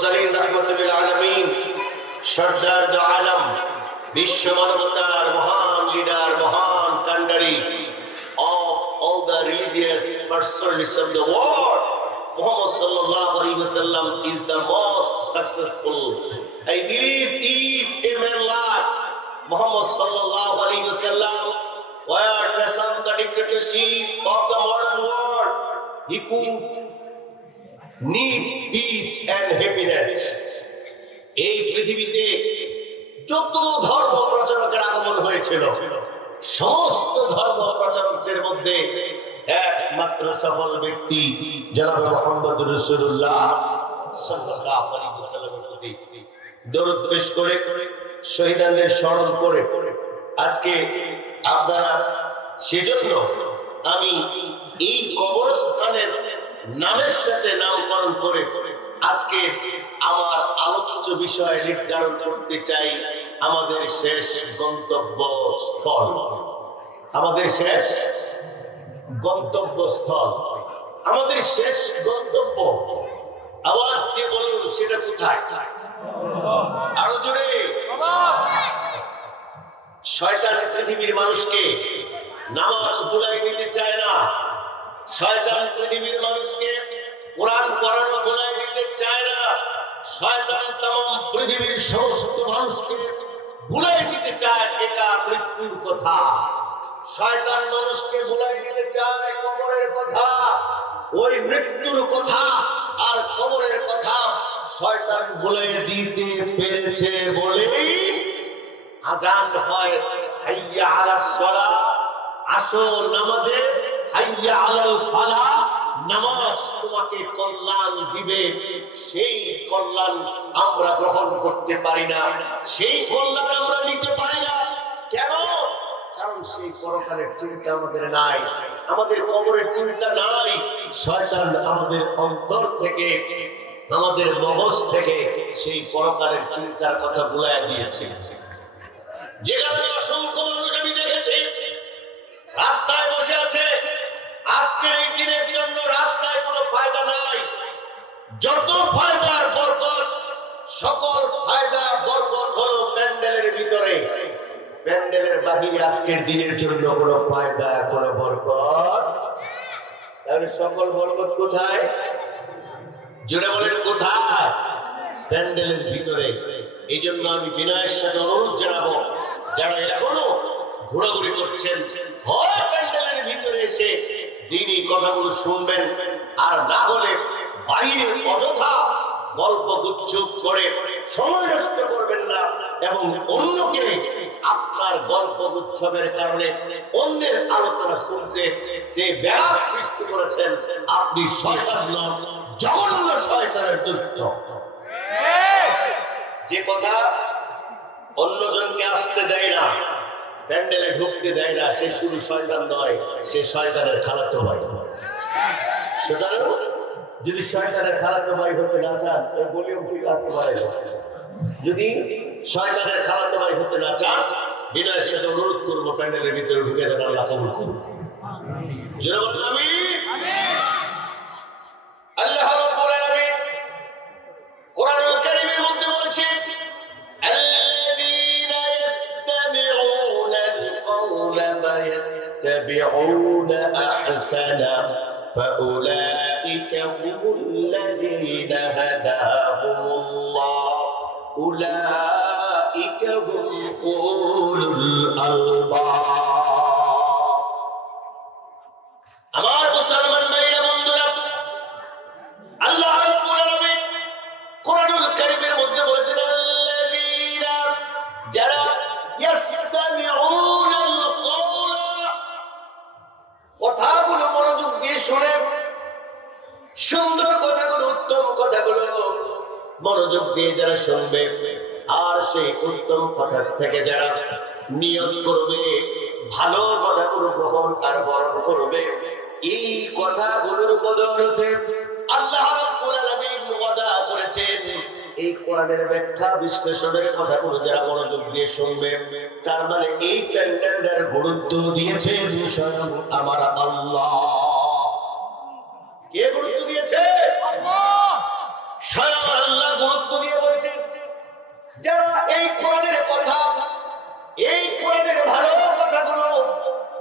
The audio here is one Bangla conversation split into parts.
মুরসালিন রাহমাতুল লিল আলামিন সরদার দু আলম বিশ্ব মানবতার মহান লিডার মহান কান্ডারি of all the religious personalities of the world, Muhammad sallallahu alaihi wasallam is the most successful. I believe if a man like Muhammad sallallahu alaihi wasallam were present the dictatorship of the modern world, he could need peace and happiness. এই পৃথিবীতে যত ধর্ম প্রচারকের আগমন হয়েছিল, সমস্ত ধর্ম প্রচারকদের মধ্যে একমাত্র সফল ব্যক্তি জনাব মুহাম্মদুর রাসূলুল্লাহ সাল্লাল্লাহু আলাইহি ওয়াসাল্লামের প্রতি দরুদ পেশ করে শহীদদের স্মরণ করে আজকে আপনারা সেজন্য আমি এই কবরস্থানের নামের সাথে নামকরণ করে আজকে আমার আলোচ্য বিষয় নির্ধারণ করতে চাই আমাদের শেষ গন্তব্যস্থল। আমাদের শেষ গন্তব্যস্থল, আমাদের শেষ গন্তব্য, আওয়াজ দিয়ে বলুন সেটা কোথায়? আরো জোরে। শয়তান পৃথিবীর মানুষকে নামাজ ভুলাই দিতে চায় না। শয়তান পৃথিবীর মানুষকে কোরআন পড়ানো ভুলাই দিতে চায় না। শয়তান तमाम পৃথিবীর সমস্ত মানুষকে ভুলাই দিতে চায় এটা মৃত্যুর কথা। শয়তান মানুষকে ভুলাই দিতে চায় কবরের কথা। ওই মৃত্যুর কথা আর কবরের কথা শয়তান ভুলাই দিতে পেরেছে বলেই আযান হয় হাইয়া আলাস সালাহ, আসো নামাজে, হাইয়া আলাল ফালাহ, নামাজ তোমাকে কল্যাণ দিবে। সেই কল্যাণ আমরা গ্রহণ করতে পারি না, সেই কল্যাণ আমরা নিতে পারি না। কেন? কারণ সেই পরকালের চিন্তা আমাদের নাই, আমাদের কবরের চিন্তা নাই। শয়তান আমাদের অন্তর থেকে, আমাদের মগজ থেকে সেই পরকালের চিন্তার কথা ভুলাইয়া দিয়েছে। যেখানে অসংখ্য মানুষ আমি দেখেছি রাস্তায় বসে আছে, আজকের এই দিনের জন্য রাস্তায় কোনো ফায়দা নাই। যত ফায়দার বরকত, সকল ফায়দার বরকত হলো প্যান্ডেলের ভিতরে। প্যান্ডেলের বাহিরে আজকের দিনের জন্য কোনো ফায়দা, কোনো বরকত। তাহলে সকল বরকত কোথায়? জোরে বলেন কোথায়? প্যান্ডেলের ভিতরে। এই জন্য আমি বিনয়ের সাথে অনুরোধ জানাবো, যারা এখনো ঘোরাঘুরি করছেন, হয় প্যান্ডেলের ভিতরে এসে দিনই কথাগুলো শুনবেন, আর না হলে বাইরে অযথা গল্প গুচ্ছুপ করে সময় নষ্ট করবেন না। এবং অন্যকে আপনার গল্প গুচ্ছবের কারণে অন্যের আলোচনা শুনতে যে ব্যাঘাত সৃষ্টি করেছেন, আপনি শয়তান নন, জঘন্য শয়তানের দূত। যে কথা অন্যজনকে আসতে দেয় না, প্যান্ডেলে ঢুকতে দেয় না, সে শুধু শয়তান নয়, সে শয়তানের খালাতো ভাই। সুতরাং যদি শয়তানের খালাতো ভাই হতে না চান, বলিও কি কাটতে পারে। যদি শয়তানের খালাতো ভাই হতে না চান, বিনয়ের সাথে অনুরোধ করবো প্যান্ডেলের ভিতরে ঢুকে যেন আল্লাহ কবুল করুন। জোরে বলুন আমিন। আল্লাহ রাব্বুল আলামিন কোরআনুল কারীমের মধ্যে বলেছেন, يتبعون أحسنه فأولئك هم الذين هداهم الله أولئك هم أولو الألباب। আমার মুসলমান ভাইরা বন্ধুরা, আল্লাহ রাব্বুল আলামিন কোরআনুল কারীমের মধ্যে বলেছেন, আল্লাযীনা, যারা ইয়াসতামিউনা কথাগুলো মনোযোগ দিয়ে শুনে, সুন্দর কথাগুলো, উত্তম কথাগুলো মনোযোগ দিয়ে যারা শুনবে, আর সেই উত্তম কথা থেকে যারা নিয়ত করবে, ভালো কথাগুলো গ্রহণ আর বরণ করবে, এই কথাগুলোর বদৌলতে আল্লাহ রাব্বুল আলামিন ওয়াদা করেছেন, এই কোরআনের ব্যাখ্যা বিশ্লেষণের কথাগুলো যারা মনোযোগ দিয়ে শুনবে, তার মানে এই প্যান্ডেলের গুরুত্ব দিয়েছে স্বয়ং আমার আল্লাহ। কে গুরুত্ব দিয়েছে? আল্লাহ। স্বয়ং আল্লাহ গুরুত্ব দিয়ে বলেছেন, যারা এই কোরআনের কথা, এই কোরআনের ভালো কথাগুলো,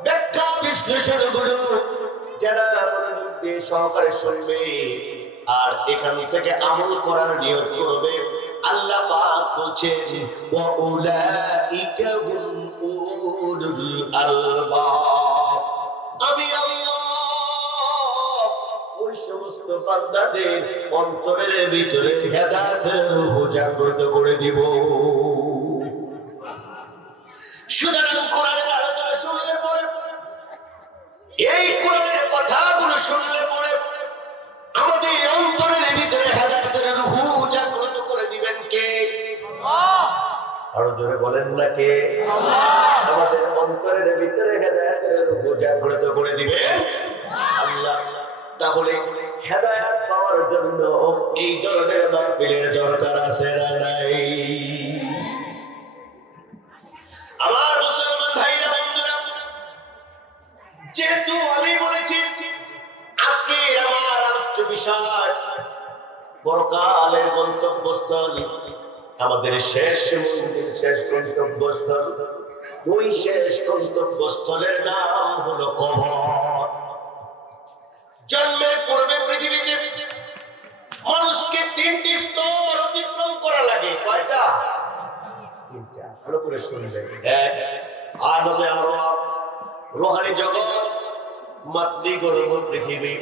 ব্যাখ্যা বিশ্লেষণ গুলো যারা মনোযোগ দিয়ে সহকারে শুনবে আর এখান থেকে আমল করার নিয়ত করবে, আল্লাহ পাক বলছেন ওয়া উলাইকা হুম উলুল আলবাব। আমি আল্লাহ ওই সমস্ত বান্দাদের অন্তরের ভিতরে হেদায়েতের রূহ জাগ্রত করে দিব। সুতরাং কোরআনের আলোচনা শুনলে পরে, এই কোরআনের কথাগুলো শুনলে পরে আমাদের অন্তরের ভিতরে হেদায়েতের রূহ জাগ্রত করে দিবেন কে? আল্লাহ। আরো জোরে বলেন না কে? আল্লাহ। আমাদের অন্তরের ভিতরে হেদায়েতের রূহ জাগ্রত করে দিবেন আল্লাহ। তাহলে হেদায়েত পাওয়ার জন্য এই ধরনের মাহফিলের দরকার আছে না নাই? আমার মুসলমান ভাইরা বন্ধুরা, যেহেতু আমি বলেছি আজকে আমার আলোচ্য বিষয় পরকালের গন্তব্যস্থল, আমাদের শেষ মন্দির, শেষ গন্তব্যস্থল, ওই শেষ গন্তব্যস্থলের নাম হলো কবর। জন্মের পূর্বে পৃথিবীতে মানুষকে তিনটি স্তর অতিক্রম করা লাগে। কয়টা? তিনটা। ভালো করে শুনবেন। এক, আদমে আরওয়া, রূহানি জগৎ, মাতৃগর্ভ পৃথিবী।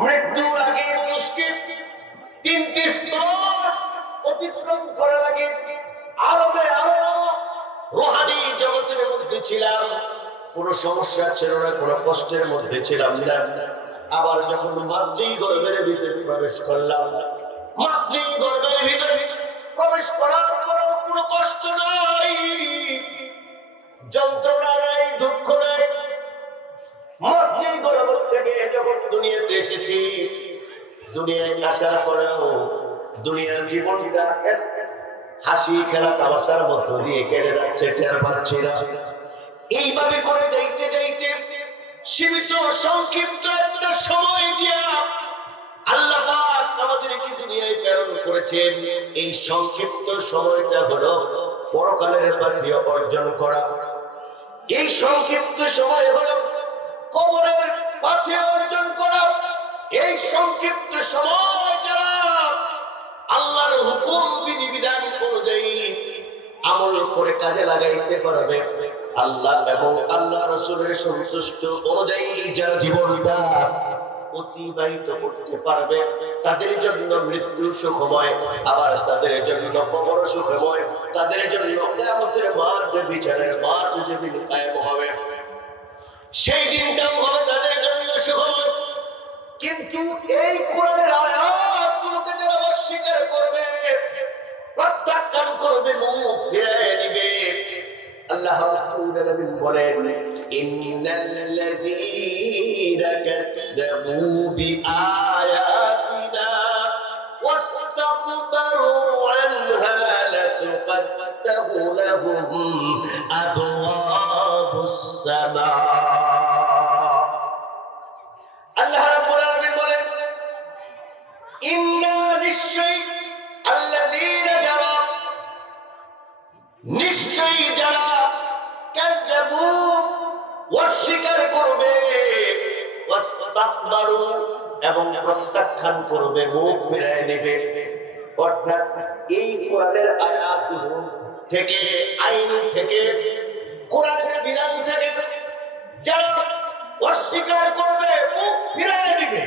মৃত্যুর আগে মানুষকে তিনটি স্তর অতিক্রম করা লাগে। আদমে আরওয়া রূহানি জগতের মধ্যে ছিলাম, কোনো সমস্যা ছিল না, কোনো কষ্টের মধ্যে ছিলাম না। আবার যখন মাতৃগর্ভের ভিতরে প্রবেশ করলাম, মাতৃগর্ভের ভিতরে প্রবেশ করার পরও কোনো কষ্ট নাই, যন্ত্রণা নাই, দুঃখ নাই। মাতৃগর্ভ থেকে যখন দুনিয়াতে এসেছি, দুনিয়ায় আসার পরেও দুনিয়ার জীবনটা হাসি খেলা তামাশার মধ্য দিয়ে কেটে যাচ্ছে, টের পাচ্ছি না। এইভাবে করে যাইতে যাইতে সীমিত সংক্ষিপ্ত একটা সময় দিয়া আল্লাহ পাক আমাদেরকে দুনিয়ায় প্রেরণ করেছেন। এই সংক্ষিপ্ত সময়টা হলো পরকালের পাথেয় অর্জন করা। এই সংক্ষিপ্ত সময় হলো কবরের পাথেয় অর্জন করা। এই সংক্ষিপ্ত সময় যারা আল্লাহর হুকুম বিধিবিধান অনুযায়ী আমল করে কাজে লাগাইতে পারবে, আল্লাহ এবং আল্লাহ রাসূলের সন্তুষ্ট অনুযায়ী যারা জীবনটা অতিবাহিত করতে পারবে, তাদের জন্য মৃত্যু সুখময়, আবার তাদের জন্য কবর সুখময়, তাদের জন্য কিয়ামতের মাঠ, বিচারের মাঠ যেদিন কায়েম হবে, সেই দিনটাও হবে তাদের জন্য সুখময়। কিন্তু এই কোরআনের আয়াতগুলোকে যারা অস্বীকার করবে, প্রত্যাখ্যান করবে, মুখ ফিরিয়ে নিবে, আল্লাহ রাব্বুল আলামিন বলেন ইন্নাল্লাযীনা কাযযাবু বিআয়াতিনা ওয়াসতাকবারু আনহা লাতুফাত্তাহু লাহুম আবওয়াবুস সামা। আল্লাহ রাব্বুল আলামিন বলেন ইন্না নিশ্চয়ই আল্লাযীনা যারা, নিশ্চয়ই যারা কাযযাবু অস্বীকার করবে, ওয়াসতাকবারু এবং প্রত্যাখ্যান করবে, মুখ ফিরিয়ে নেবে, অর্থাৎ এই কোরআনের আয়াতগুলো থেকে, আইন থেকে, কোরআনের বিধান থেকে যারা অস্বীকার করবে, মুখ ফিরিয়ে নেবে,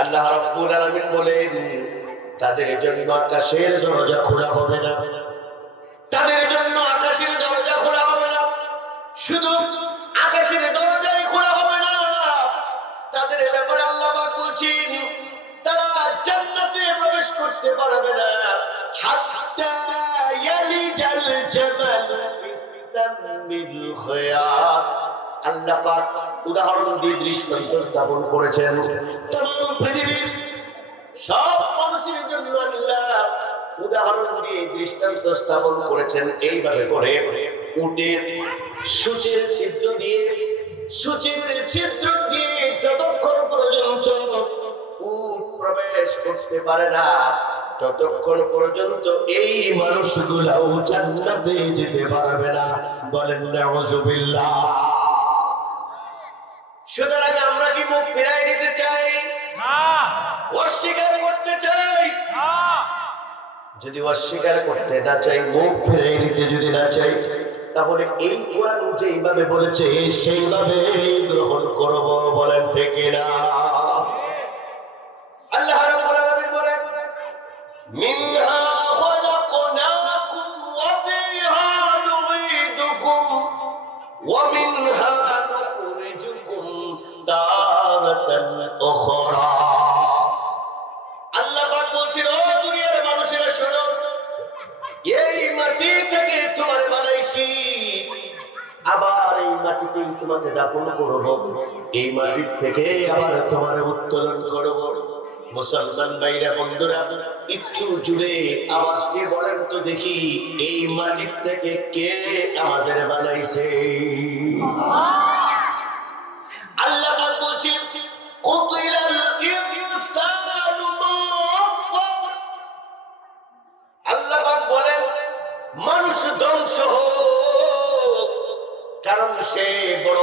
আল্লাহ রাব্বুল আলামিন বলেন তাদের জন্য আকাশের দরজা খোলা হবে না, তাদের জন্য আকাশের দরজা খোলা হবে না। শুধু আকাশের দরজাই খোলা হবে না, তাদের ব্যাপারে আল্লাহ পাক বলছেন তারা জান্নাতে প্রবেশ করতে পারবে না হাত্তা ইয়ালিজাল জামালু ফিসামিল খিয়াত। আল্লাহ পাক উদাহরণ দিয়ে দৃষ্টান্ত স্থাপন করেছেন। তমাম পৃথিবীর সব মানুষের জন্য আল্লাহ উদাহরণ দিয়ে দৃষ্টান্ত স্থাপন করেছেন। এইভাবে করে উটের সূচের ছিদ্র দিয়ে, সূচের ছিদ্র দিয়ে যতক্ষণ পর্যন্ত উট প্রবেশ করতে পারে না, ততক্ষণ পর্যন্ত এই মানুষগুলাও জান্নাতে যেতে পারবে না। বলেন নাউযুবিল্লাহ। সুতরাং আমরা কি মুখ ফিরাই দিতে চাই? না। অস্বীকার করতে চাই? না। যদি অস্বীকার করতে না চাই, মুখ ফিরাই দিতে যদি না চাই, তাহলে এই কোরআন যেইভাবে বলেছে সেইভাবে গ্রহণ করব। বলেন ঠিক না? আল্লাহ রাব্বুল আলামিন বলেন, মিনহা খলাকনাকুম ওয়া ফিহা নুঈদুকুম ওয়া মিনহা নুখরিজুকুম তারাতান উখরা। আল্লাহ পাক বলছেন, ও দুনিয়ার মানুষেরা শোনো, এই মাটি থেকে তোমার বানাইছি, আবার এই মাটিতেই তোমাকে দাফন করব, এই মাটির থেকে আবার তোমার উত্তোলন করব। মুসলমান ভাইরা বন্ধুরা, একটু জুড়ে আওয়াজ দিয়ে বলেন তো দেখি, এই মাটির থেকে কে আমাদের বানাইছে? আল্লাহ পাক বলছেন, কুতিলাল ইনসানু মা আকফার। আল্লাহ পাক বলেন, মানুষ ধ্বংস হোক, কারণ সে বড়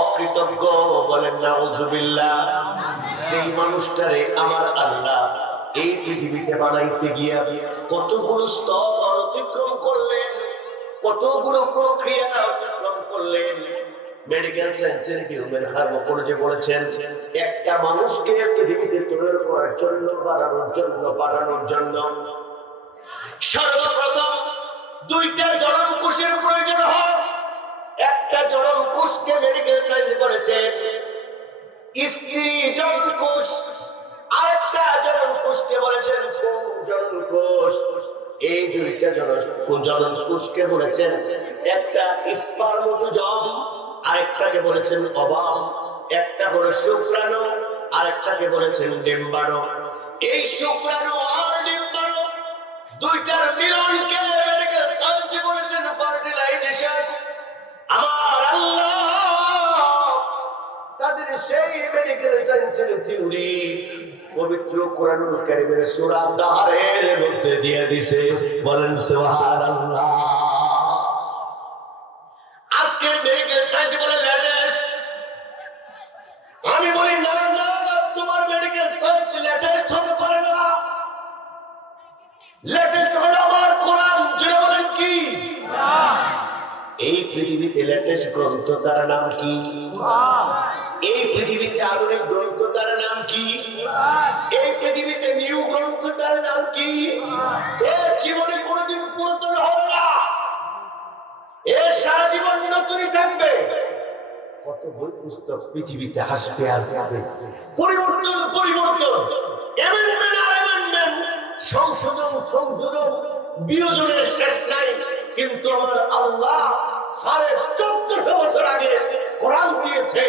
অকৃতজ্ঞ। বলেন নাউযুবিল্লাহ। সেই মানুষটারে আমার আল্লাহ এই পৃথিবীতে বানাইতে গিয়া কতগুলো স্তর অতিক্রম করলেন, কতগুলো প্রক্রিয়া অতিক্রম করলেন। মেডিকেল সায়েন্সের হিউম্যান হার্মোকোলজি বলেছেন, একটা মানুষকে পৃথিবীতে তৈরি করার জন্য, বানানোর জন্য সর্বপ্রথম দুইটা জননকোষের প্রয়োজন হয়। একটা জননকোষকে মেডিকেল সায়েন্স বলেছে স্ত্রী জননকোষ, আরেকটা জননকোষকে বলেছেন জননকোষ। এই দুইটা জননকোষকে বলেছেন একটা স্পার্মোটোজম, আরেকটাকে বলেছেন অবাম। একটা হলো শুক্রাণু, আরেকটাকে বলেছেন ডিম্বাণু। এই শুক্রাণু আর ডিম্বাণু দুইটার মিলনকে মেডিকেল সায়েন্সে বলেছেন ফার্টিলাইজেশন। আমার আল্লাহ তাদের সেই মেডিকেল সায়েন্সের থিওরি পবিত্র কোরআনুল কারীমের সূরা দাহরের মধ্যে দিয়ে দিয়েছে। বলেন সুবহানাল্লাহ। আজকে মেডিকেল সায়েন্স বলে লেটেস্ট, আমি বলি না না, তোমার মেডিকেল সায়েন্স লেটেস্ট হতে পারে না। লেটেস্ট হলো আমার কোরআন। জোরে বলেন কি? এই পৃথিবীতে লেটেস্ট গ্রন্থ, তার নাম কি? এই পৃথিবীতে আধুনিক গ্রন্থ, তার নাম কি? এই পৃথিবীতে নিউ গ্রন্থ, তার নাম কি? এর জীবনে কোনোদিন পুরাতন হবে না, এর সারা জীবন নতুনই থাকবে। কত বই পুস্তক পৃথিবীতে আসবে আর যাবে, পরিবর্তন পরিবর্তন, অ্যামেন্ডমেন্ট আর অ্যামেন্ডমেন্ট, সংশোধন বিয়োজনের শেষ নাই। কিন্তু আমার আল্লাহ 1450 বছর আগে কোরআন দিয়েছে,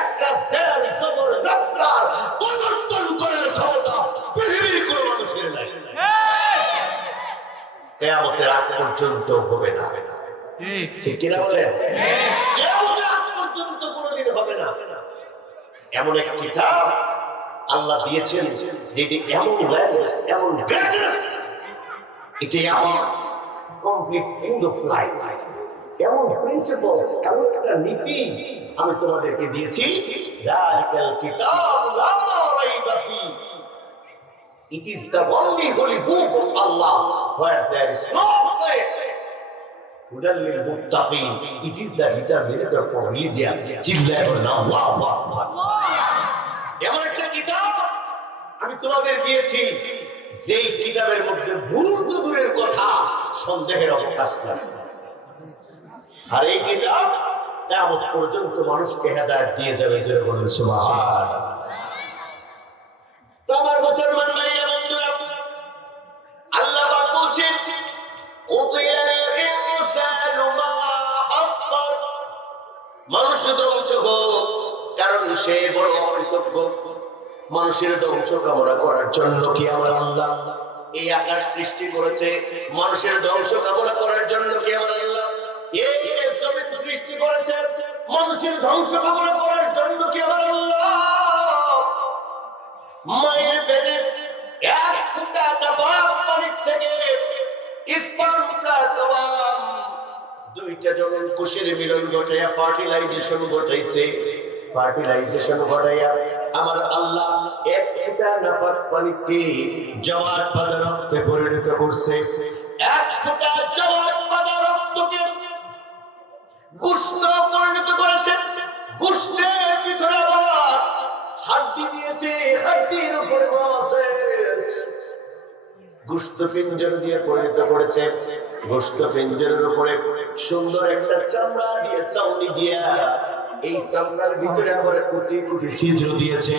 একটা জের জবর নকরার পরিবর্তন করার ক্ষমতা পৃথিবীর কোনো মানুষের নাই। কিয়ামতের আগ পর্যন্ত হবে না। ঠিক কিনা বলেন? কিয়ামতের আগ পর্যন্ত কোনোদিন হবে না। এমন এক কিতাব আল্লাহ দিয়েছেন যেটি এমন লেটেস্ট, এমন গ্রেটেস্ট, এটি এমন কমপ্লিট এন্ড অফ লাইফ, এমন প্রিন্সিপলস, এমন একটা নীতি আমি তোমাদেরকে দিয়েছি। যালিকাল কিতাব লা রাইবা ফি, it is the only holy book of Allah where there is no mistake. হুদাল লিল মুত্তাকিন, it is the determinator for religious. চিল্লায় না আল্লাহু আকবার। এমন একটা কিতাব আমি তোমাদের দিয়েছি, যেই কিতাবের মধ্যে ভুল দূরের কথা, সন্দেহের অবকাশ নাই। আর এই কিতাব কিয়ামত পর্যন্ত মানুষকে হেদায়েত দিয়ে যাবে। জোরে বলুন সুবহানাল্লাহ। তো আমার মুসলমান ভাইরা বন্ধুরা, আল্লাহ পাক বলছেন, কুতিলাল ইনসানু মা আকফার। মানুষ ধ্বংস হোক, কারণ সে বড় অকৃতজ্ঞ। মানুষের ধ্বংস কামনা করার জন্য কি আমার আল্লাহ এই আকাশ সৃষ্টি করেছে? মানুষের ধ্বংস কামনা করার জন্য কি আমার আল্লাহ এই জমিন সৃষ্টি করেছে? মানুষের ধ্বংস কামনা করার জন্য কি আমার আল্লাহ মায়ের পেটে এক ফোঁটা নাপাক পানির থেকে স্পার্ম প্লাস ওয়াম দুইটা যখন কোষের মিলন ঘটাইয়া ফার্টিলাইজেশন ঘটাইছে, ফার্টিলাইজেশন ঘটাইয়া আমার আল্লাহ এক ফোঁটা নাপাক পানিতে জমাট বাঁধা রক্তে পরিণত করছে। এক ফোঁটা জমাট বাঁধা রক্তকে গোশত পরিণত করেছে। গোশতের ভিতরে আবার হাড্ডি দিয়েছে, হাড্ডির উপরে মসেজ গোশত পিঞ্জর দিয়ে পরিণত করেছে। গোশত পিঞ্জরের উপরে সুন্দর একটা চামড়া দিয়ে চাউনি দিয়া এই চামড়ার ভিতরে আবার কোটি কোটি ছিদ্র দিয়েছে।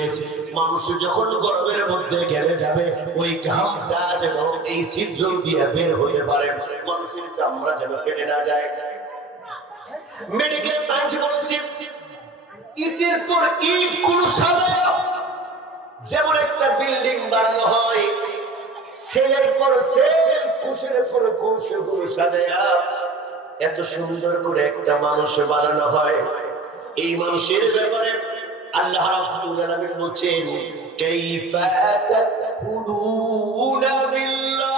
মানুষ যখন গর্ভের মধ্যে গেলে যাবে ওই ঘামটা যেন এই ছিদ্র দিয়ে বের হতে পারে, মানুষের চামড়া যেন কেটে না যায়। মেডিকেল সায়েন্স বলছে ইটের পর ইট গুলো সাজায় যেমন একটা বিল্ডিং বানানো হয়, সেলের পর সেল, কোষের পর কোষ গুলো সাজায়া এত সুন্দর করে একটা মানুষ বানানো হয়। এই মানুষের ব্যাপারে আল্লাহ রাব্বুল আলামিন বলেন কাইফা তাকুলুনা বিল্লাহ,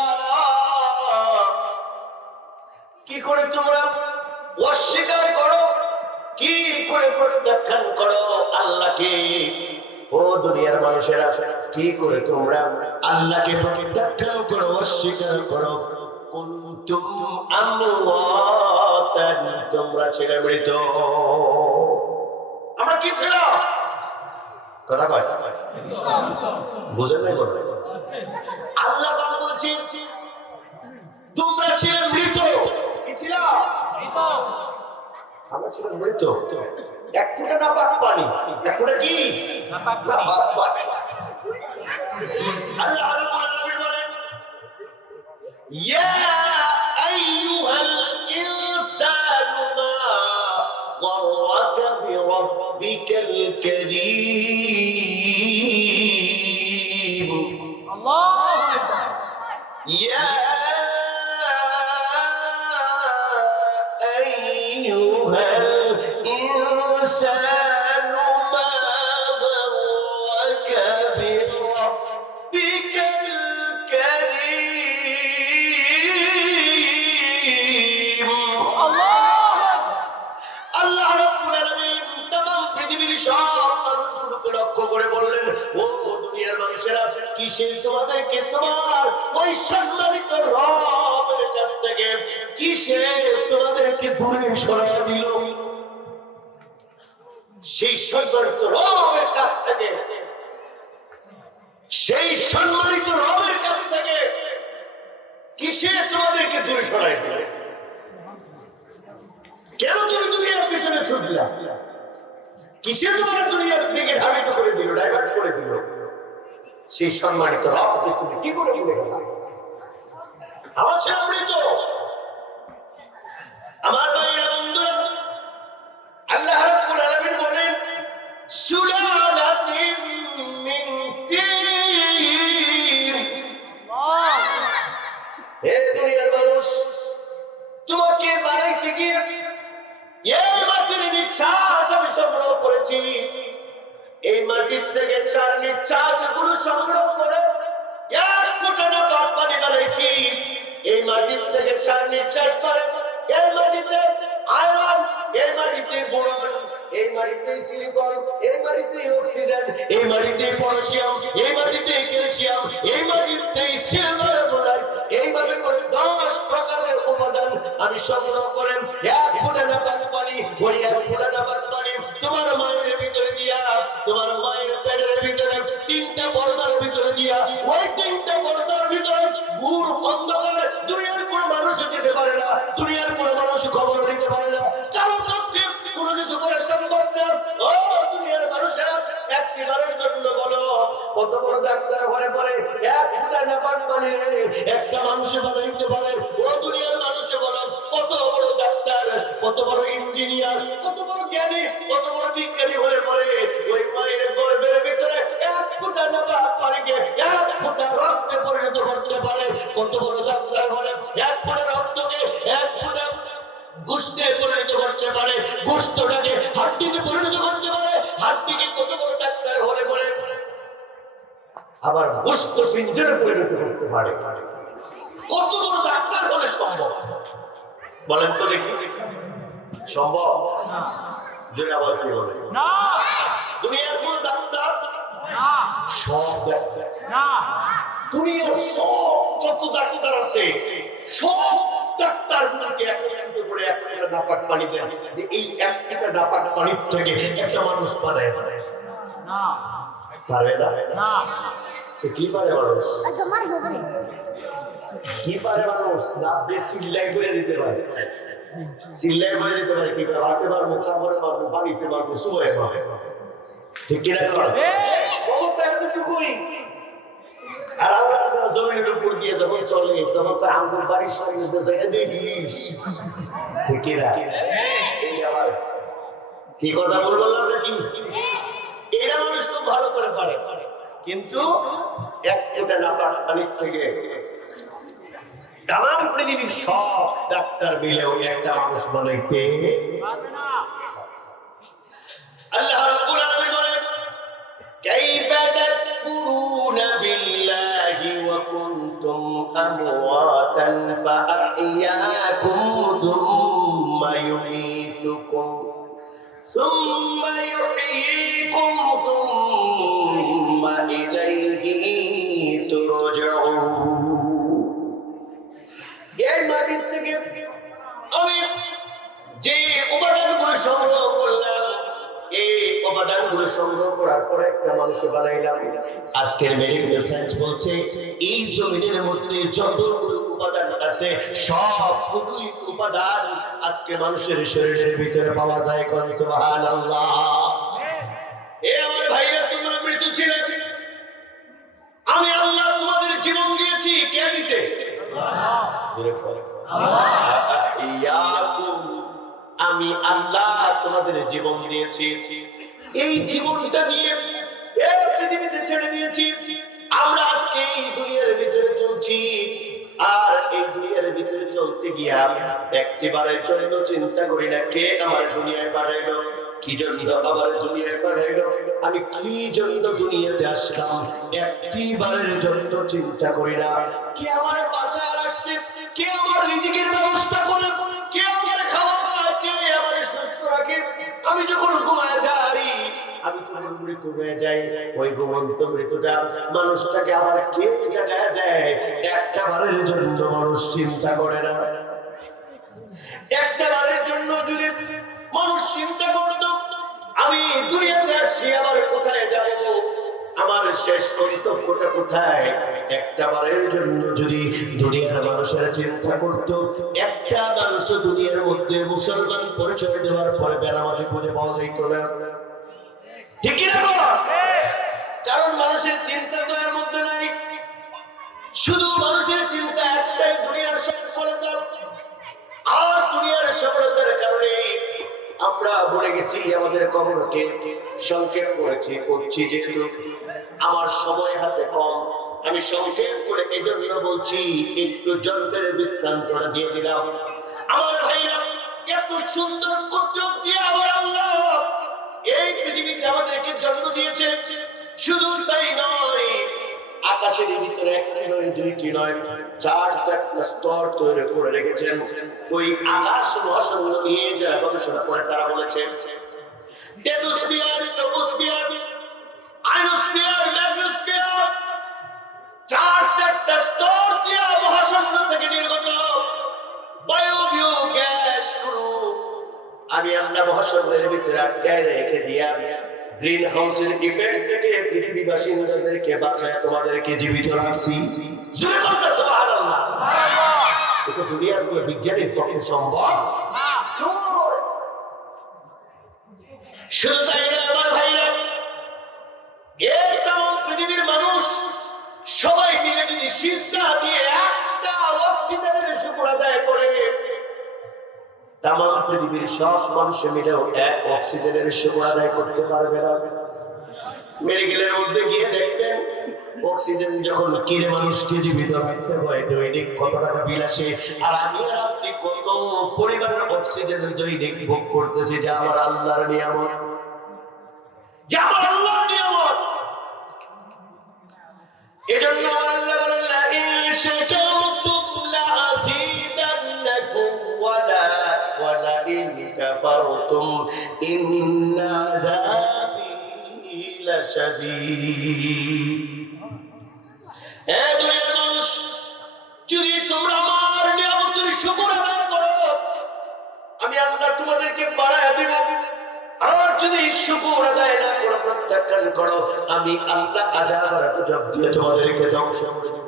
কি করে তোমরা অস্বীকার করো, কি করে প্রত্যাখ্যান করো আল্লাহকে। ও দুনিয়ার মানুষেরা, কি করে তোমরা আল্লাহকে প্রত্যাখ্যান করো, অস্বীকার করো। কুনতুম আমওয়াতান, তোমরা ছিলে মৃত। আমরা কি ছিলাম? কথা কয় বুঝেন না? আল্লাহ বলছেন তোমরা ছিলে মৃত। কি ছিলাম? মৃত। আমরা ছিলাম মৃত। এক ফোঁটা নাপাক পানি, এক ফোঁটা কি নাপাক পানি। আল্লাহ রাব্বুল আলামিন বলেন ইয়া আইয়ুহাল ইনসানু মা গাররাকা বিরাব্বিকাল কারীম। আল্লাহু আকবার। ইয়া কিসে তোমাদেরকে তোমার ওই সম্মানিত রবের কাছ থেকে কিসে তোমাদেরকে দূরে সরিয়ে দিল? সেই সম্মানিত রবের কাছ থেকে, সেই সম্মানিত রবের কাছ থেকে কিসে তোমাদেরকে দূরে সরাই দিল? কেন তুমি দুনিয়ার পিছনে ছুটলা? কিসে তোমার দুনিয়ার দিকে ধাবিত করে দিল, ডাইভার্ট করে দিল? সেই সম্মানিত রবকে তুমি কি করে ভুলে গেলা? আমার ছেলে মৃত। আমার ভাইরা বন্ধুরা, আল্লাহ রাব্বুল আলামিন বলেন সুলালাতিন মিন তিন। হে দুনিয়ার মানুষ, তোমাকে বানাইতে গিয়ে এই মাটির নিঃশ্বাস আমি সংগ্রহ করেছি। এই মাটির থেকে চার নিঃশ্বাস গুলো সংগ্রহ করে এক ফোঁটা নাপাক পানি বানাইছি। এই মাটির থেকে চার নিঃশ্বাস করে এই মাটিতে আয়রন, এই মাটিতে বোরন, এই মাটিতে সিলিকন, এই মাটিতে অক্সিজেন, এই মাটিতে পটাশিয়াম, এই মাটিতে ক্যালসিয়াম, এই মাটিতে সিলভার বোরন, এইভাবে করে 10 প্রকারের উপাদান আমি সংগ্রহ করে এক ফোঁটা নাপাক পানি, ওই এক ফোঁটা নাপাক পানি তোমার মায়ের ভিতরে দিয়া, তোমার মায়ের পেটের ভিতরে 3টা পর্দার ভিতরে দিয়া, ওই 3টা পর্দার ভিতরে ঘুর অন্ধকারে দুনিয়ার কোন মানুষ যেতে পারে না, দুনিয়ার কোন মানুষ খবর নিতে পারে না, কারো পক্ষে কোনো কিছু করে সম্ভব না। ও দুনিয়ার মানুষেরা, একটিবারের জন্য বলো কত বড় ডাক্তার ঘরে পড়ে এক ফোঁটা নাপাক পানি একটা মানুষ বানাইতে পারে? ও দুনিয়ার মানুষে বলো কত বড় ডাক্তার, কত বড় ইঞ্জিনিয়ার, কত বড় জ্ঞানী, কত বড় বিজ্ঞানী হয়ে পড়ে ওই মায়ের গর্ভের ভিতরে এক ফোঁটা নাপাক পানিকে এক ফোঁটা রক্তে পরিণত করতে পারে? কত বড় ডাক্তার হলে এক ফোঁটা রক্তকে এক ফোঁটা গোশতে পরিণত করতে পারে, গোশতটাকে হাড্ডিতে পরিণত করতে পারে, হাড্ডিকে কত বড় ডাক্তার হলে পড়ে আবার গোশত সিঞ্জরে পরিণত করতে পারে। কত বড় ডাক্তার হলে সম্ভব? বলেন তো দেখি, সম্ভব? জোরে আওয়াজ দিয়ে বলেন। দুনিয়ার কোন ডাক্তার? সব ডাক্তার না, দুনিয়ার সব যত ডাক্তার আছে সব ডাক্তার গুলোকে একত্রিত করে একটা নাপাক পানি দেন যে এই একটা নাপাক পানির থেকে একটা মানুষ বানায় না, পারে না। কি পারে মানুষ? কি পারে মানুষ? না সিল্লাই করে দিতে পারে, সিল্লাই করে দিতে পারে। কি করে? হাতে পারবো, কাপড়ে পারবো, পানিতে পারবো, সুবাই পারবো। ঠিক কিনা? ক্ষমতা এতটুকুই। আর আল্লাহ জমিনের উপর দিয়ে যখন চলে তখন তো আঙ্গুর বাড়ির সামনে জায়গা দিয়ে দিস। ঠিক কিনা? এই আবার কি কথা বললাম নাকি? এটা মানুষ খুব ভালো করে পারে, কিন্তু একটা নাপাক পানির থেকে তাম পৃথিবীর সব ডাক্তার মিলেও একটা মানুষ বানাইতে পারবে না। আল্লাহ রাব্বুল আলামিন বলেন, কাইফা তাকফুরুনা বিল্লাহি ওয়া কুনতুম আমওয়াতান ফাআহইয়াকুম থুম্মা ইউমীতুকুম থুম্মা ইউহয়ীকুম থুম্মা ইলাইহি তুরজাউন। এই মাটির থেকে আমি যে উপাদানগুলো সংগ্রহ করলাম, এই উপাদানগুলো সংগ্রহ করার পরে একটা মানুষ বানাইলাম। আজকের মেডিকেল সায়েন্স বলছে এই জমিনের মধ্যে যতগুলো উপাদান আছে সবগুলোই উপাদান আজকে মানুষের শরীরের ভিতরে পাওয়া যায়। কোন সুবহানাল্লাহ। এ আমার ভাইরা, তোমরা মৃত ছিলে, আমি আল্লাহ তোমাদের জীবন দিয়েছি। কে দিয়েছে? আমি আল্লাহ তোমাদের জীবন দিয়েছি। এই জীবনটা দিয়ে পৃথিবীতে ছেড়ে দিয়েছি। আমরা আজকে এই দুনিয়ার ভিতরে চলছি, আর এই দুনিয়ার ভিতরে চলতে গিয়া একটিবারের জন্য চিন্তা করি না কে আমার দুনিয়ায় পাঠাইলো, কি জন্য আবার দুনিয়ায় পাঠাইলো, আমি কি জন্য দুনিয়াতে আসলাম। একটিবারের জন্য চিন্তা করি না কে আমার বাঁচায় রাখছে, কে আমার রিজিকের ব্যবস্থা করে, কে আমার খাওয়ায়, কে আমার সুস্থ রাখে। আমি যখন ঘুমায় যাই, আমি যখন মৃত হয়ে যাই, ওই ঘুমন্ত মৃতটা মানুষটাকে আবার কে জায়গায় দেয়, একটাবারের জন্য মানুষ চিন্তা করে না। একটাবারের জন্য যদি মানুষ চিন্তা করতো আমি দুনিয়াতে আসছি, আমার কোথায় যাব, আমার শেষ কর্তব্যটা কোথায়, একটাবারের জন্য যদি দুনিয়ার মানুষেরা চিন্তা করতো, একটা মানুষ দুনিয়ার মধ্যে মুসলমান পরিচয় দেওয়ার পরে বেনামাজি খুঁজে পাওয়া যাইত না। ঠিক কি না? কারণ মানুষের চিন্তা তো এর মধ্যে নাই। শুধু মানুষের চিন্তা একটাই, দুনিয়ার সফলতা। আর দুনিয়ার সফলতার কারণে আমরা বলে গেছি আমাদের কবরকে সংক্ষেপ করছি যেহেতু আমার সময় হাতে কম, আমি সংক্ষেপ করে এজন্য বলছি, একটু যন্ত্রের বৃত্তান্তটা দিয়ে দিলাম। আমার ভাইরা, এত সুন্দর কুদরত দিয়ে আমার আল্লাহ এই পৃথিবীতে আমাদেরকে জন্ম দিয়েছে। শুধু তাই নয়, আকাশের ভিতরে একটি নয়, দুইটি নয়, চারটা স্তর তৈরি করে রেখেছেন। ওই আকাশ মহাশূন্য নিয়ে যারা গবেষণা করে তারা বলেছেন টেট্রোস্ফিয়ার, ট্রপোস্ফিয়ার, আয়নোস্ফিয়ার, ম্যাগনোস্ফিয়ার, চারটা স্তর দিয়ে মহাশূন্য থেকে নির্গত বায়বীয় গ্যাস আমি আল্লাহ মহাশূন্যের ভিতরে আটকায় রেখে দিয়া গ্রিন হাউসের ইফেক্ট থেকে পৃথিবী বাসিন্দাদেরকে বাঁচায় তোমাদেরকে জীবিত রাখছি। সুবহানাল্লাহ। এটা দুনিয়ার কোনো বিজ্ঞানীর পক্ষে সম্ভব নয়। শুধু তাই না আমার ভাইরা, এই তাম পৃথিবীর মানুষ সবাই মিলে যদি সিজদা দিয়ে একটা অক্সিজেনের শুকর আদায় করে, তাম পৃথিবীর সব মানুষ মিলেও এক অক্সিজেনের শুকর আদায় করতে পারবে না। মেডিকেলের মধ্যে গিয়ে দেখবেন অক্সিজেন যখন কিনে মানুষকে জীবিত রাখতে হয় দৈনিক কত টাকা বিল আসে, আর আমি আর আপনি কত পরিমাণের অক্সিজেন দৈনিক ভোগ করতেছি, যা আমার আল্লাহর নিয়ামত, যা আমার আল্লাহর নিয়ামত। এজন্য আল্লাহ বলেন লা ইন শাকারতুম লাযীদান্নাকুম ওয়া লা ইন কাফারতুম ইন্না আযাবি লাশাদীদ। হে দুনিয়ার মানুষ, যদি তোমরা আমার নিয়ামতের শুকর আদায় করো, আমি আল্লাহ তোমাদেরকে বাড়ায় দিব। আর যদি শুকর আদায় না করো, প্রত্যাখ্যান করো, আমি আল্লাহ আযাব আর গজব দিয়ে তোমাদেরকে ধ্বংস করে দেব।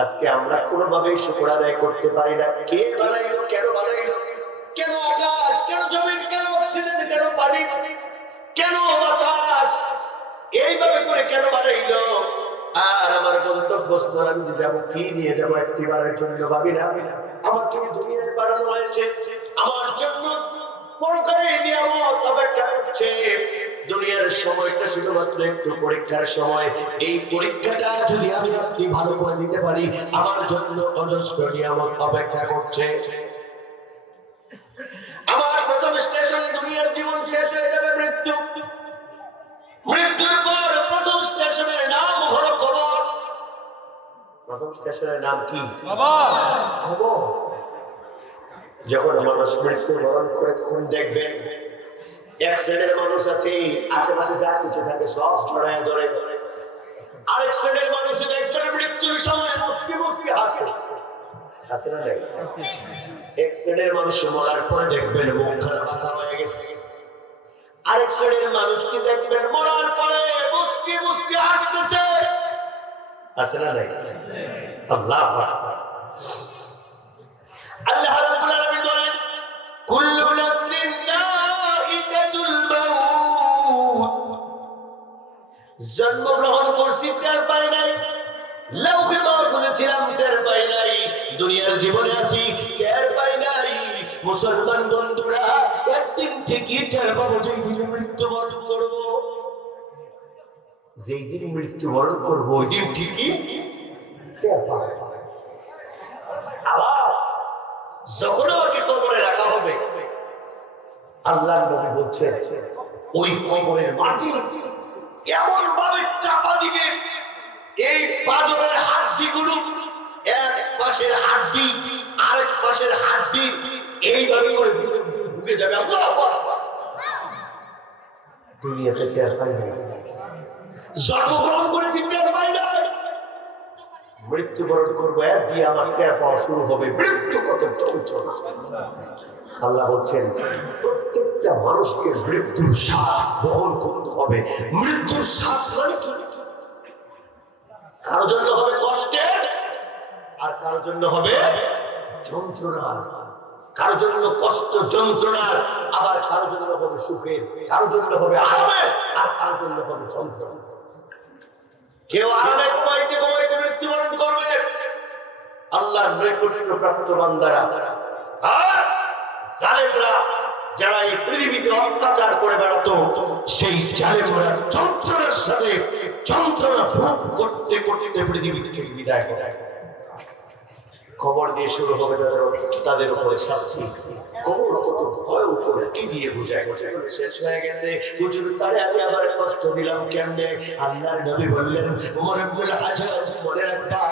আজকে আমরা কোনোভাবেই শুকর আদায় করতে পারি না। কে বানাইলো, কেন বানাইলো, কেন আকাশ, কেন জমিন, কেন অক্সিজেন, কেন পানি, কেন বাতাস, এইভাবে করে কেন বানাইলো? আর আমার গন্তব্যস্থল আমি যে যাবো, কি নিয়ে যাবো, একটিবারের জন্য ভাবি না। আমাকে দুনিয়ায় বানানো হয়েছে আমার জন্য, পরকালের নিয়ামত অপেক্ষা করছে। দুনিয়ার সময়টা শুধুমাত্র একটু পরীক্ষার সময়। এই পরীক্ষাটা যদি আমি আপনি ভালো করে দিতে পারি, আমার জন্য অজস্র নিয়ামত অপেক্ষা করছে। আমার প্রথম স্টেশনে দুনিয়ার জীবন শেষ হয়ে যাবে, মৃত্যু। মৃত্যুর পর প্রথম স্টেশনের নাম হলো কবর। প্রথম স্টেশনের নাম কি? কবর। যখন মানুষ মৃত্যুবরণ করে, তখন দেখবেন এক শ্রেণীর মানুষ আছে, আশেপাশে যা কিছু থাকে সব ছড়ায় ধরে। আরেক শ্রেণীর মানুষ দেখবেন মৃত্যুর সময় মুস্কি মুস্কি হাসে, হাসে না? নেই। এক শ্রেণীর মানুষ মরার পরে দেখবেন মুখখানা বাঁকা হয়ে গেছে। আরেক শ্রেণীর মানুষকে দেখবেন মরার পরে মুস্কি মুস্কি হাসতেছে, হাসে না? নেই। আল্লাহ আল্লাহ রাব্বুল আলামিন বলেন, কুল্লু নাফসিন যায়িকাতুল মাউত। জন্মগ্রহণ করছি, টের পাই নাই। লৌহে মাহফুজে ছিলাম, টের পাই নাই। দুনিয়ার জীবনে আছি, টের পাই নাই। মুসলমান বন্ধুরা, একদিন ঠিকই টের পাবো, যেই দিন মৃত্যুবরণ করব। যেই দিন মৃত্যুবরণ করব, ওই দিন ঠিকই টের পাবো। আবার যখন আমাকে কবরে রাখা হবে, আল্লাহর নবী বলছেন, ওই কবরের মাটি এমন ভাবে চাপা দিবে, এই পাঁজরের হাড্ডিগুলো, এক পাশের হাড্ডি আরেক পাশের হাড্ডি এইভাবে করে ঢুকে যাবে। আল্লাহু আকবার। দুনিয়াতে টের পাই না, জন্মগ্রহণ করেছি, টের পাই না। মৃত্যুবরণ করবো, এক দিয়ে আমার টের পাওয়া শুরু হবে মৃত্যু কত যন্ত্রণা। আল্লাহ বলছেন, প্রত্যেকটা মানুষকে মৃত্যুর শ্বাস বহন করতে হবে। মৃত্যুর শ্বাস মানে কি? কারোর জন্য হবে কষ্টের, আর কারোর জন্য হবে যন্ত্রণার। কারোর জন্য কষ্ট যন্ত্রণার, আবার কারোর জন্য হবে সুখের। কারোর জন্য হবে আরামের, আর কারোর জন্য হবে যন্ত্রণা। কেউ আরামে ঘুমাইতে ঘুমাইতে মৃত্যুবরণ করবে, আল্লাহর নৈকট্য প্রাপ্ত বান্দারা। আর জালেমরা, যারা এই পৃথিবীতে অত্যাচার করে বেড়াতো, সেই জালেমরা যন্ত্রণার সাথে যন্ত্রণা ভোগ করতে করতে পৃথিবী থেকে বিদায় করে। খবর দিয়ে শুরু হবে তাদের উপরে শাস্তি। কবর কত ভয়ঙ্কর, কি দিয়ে বুঝায়? শেষ হয়ে গেছে, হুজুর তারে আমি আবার কষ্ট দিলাম কেমনে? আল্লাহর নবী বললেন, ওমর ইবনুল হাজ্জাজ, মনে রাখবা,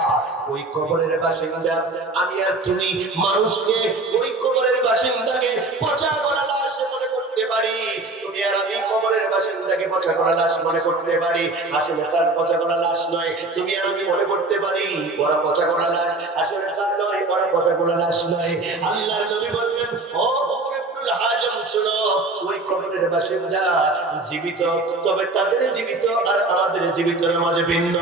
ওই কবরের বাসিন্দা আমি আর তুমি মানুষকে, ওই কবরের বাসিন্দাকে পচা করা লাশ মনে করতে পারি। তুমি আর আমি কবরের বাসিন্দাকে পচা করা লাশ মনে করতে পারি, আসলে তার পচা করা লাশ নয়। তুমি আর আমি মনে করতে পারি ওরা পচা করা লাশ, আসলে তার নয়, ওরা পচা করা লাশ নয়। আল্লাহর নবী বললেন, ও ওমর ইবনুল হাজ্জাজ, শোনো, ওই কবরের বাসিন্দা জীবিত, তবে তাদের জীবিত আর আমাদের জীবিতের মাঝে ভিন্ন।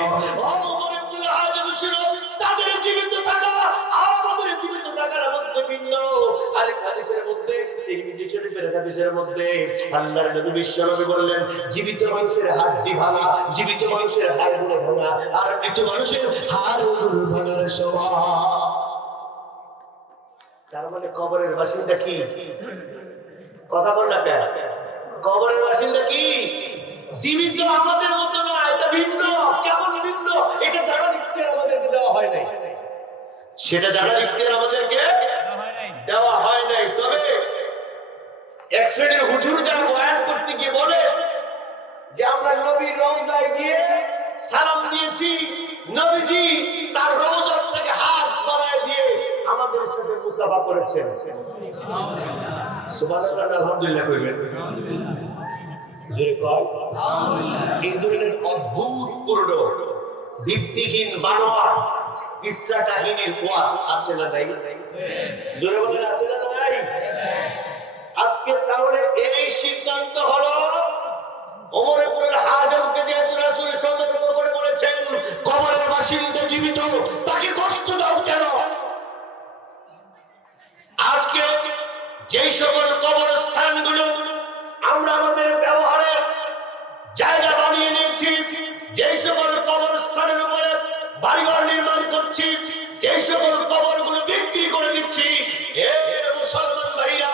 ও ওমর ইবনুল হাজ্জাজ, শোনো, তাদের জীবিত থাকা আর আমাদের জীবিত থাকার মধ্যে ভিন্ন। আরেক হাদিসের মধ্যে, তিরমিজি শরীফের হাদিসের মধ্যে আল্লাহর নবী বিশ্বনবী বললেন, জীবিত মানুষের হাড়টি ভাঙা, জীবিত মানুষের হাড়গুলো ভাঙা, আর মৃত মানুষের হাড়গুলো ভাঙার সমান। তার মানে কবরের বাসিন্দা কি? কথা বল না কেন? কবরের বাসিন্দা কি? জীবিত আমাদের মতো না, এটা ভিন্ন। কেমন ভিন্ন? এটা যারা লিখতে আমাদেরকে দেওয়া হয় নাই, সেটা যারা লিখতে আমাদেরকে দেওয়া হয় নাই। তবে এক শ্রেণীর হুজুর যারা বয়ান করতে গিয়ে বলে যে আমরা নবীর রওজায় গিয়ে সালাম দিয়েছি, নবীজি তার রওজা থেকে হাত বাড়ায় দিয়ে আমাদের সাথে মুসাফা করেছেন। সুবহানাল্লাহ, আলহামদুলিল্লাহ কইবেন। জোরে কয় আলহামদুলিল্লাহ। এই ধরনের অদ্ভুতপূর্ণ ভিত্তিহীন বানোয়াট কিচ্ছা কাহিনীর ওয়াজ আছে না নাই? জোরে বলেন আছে না নাই? আজকে তাহলে এই সিদ্ধান্ত হলো, ওমর ইবনুল হাজমকে যেহেতু রাসূল সতর্ক করে বলেছেন কবরের বাসিন্দা জীবিত, তাকে কষ্ট দাও কেন? আজকে যেই সকল কবরস্থানগুলো আমরা আমাদের ব্যবহারের জায়গা বানিয়ে নিয়েছি, যেই সকল কবরস্থানের উপরে বাড়িঘর নির্মাণ করছি, যেই সকল কবরগুলো বিক্রি করে দিচ্ছি, হে মুসলমান ভাইরা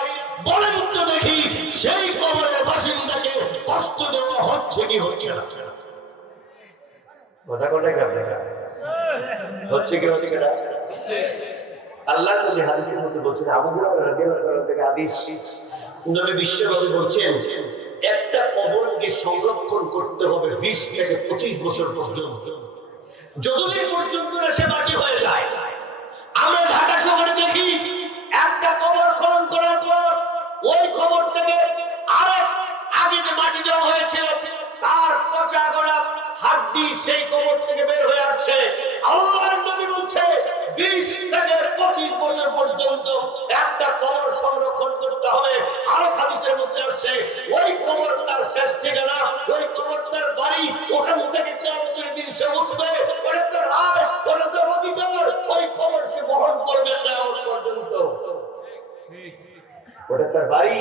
বলেন তো দেখি, সেই কবরের বাসিন্দাকে কষ্ট দেওয়া হচ্ছে কি হচ্ছে না? কথা কোথায় গেল? হচ্ছে কি হচ্ছে না? আল্লাহর নবী হাদিসের মধ্যে বলেছেন, আবু হুরায়রা রাদিয়াল্লাহু তাআলা থেকে হাদিস, নবী বিশ্বনবী বলেছেন একটা কবরকে সংরক্ষণ করতে হবে 20 থেকে 25 বছর পর্যন্ত। যতদিন পর্যন্ত না সে মাটি হয়ে যায়। আমরা ঢাকা শহরে দেখি একটা কবর খনন করার পর ওই কবর থেকে আরেক আগে যে মাটি দেওয়া হয়েছিল তার পচা গলা হাড্ডি সেই কবর থেকে বের হয়ে আসছে। আল্লাহর নবী বলছে 20 থেকে 25 বছর পর্যন্ত একটা কবর সংরক্ষণ করতে হবে। আরেক হাদিসের মধ্যে আসছে ওই কবর তার শেষ ঠিকানা, ওই কবর তার বাড়ি, ওখান থেকে কিয়ামতের দিন সে উঠবে, ওটা তার রায়, ওটা তার অধিকার, ওই কবর সে বহন করবে কিয়ামত পর্যন্ত। ওটা তার বাড়ি,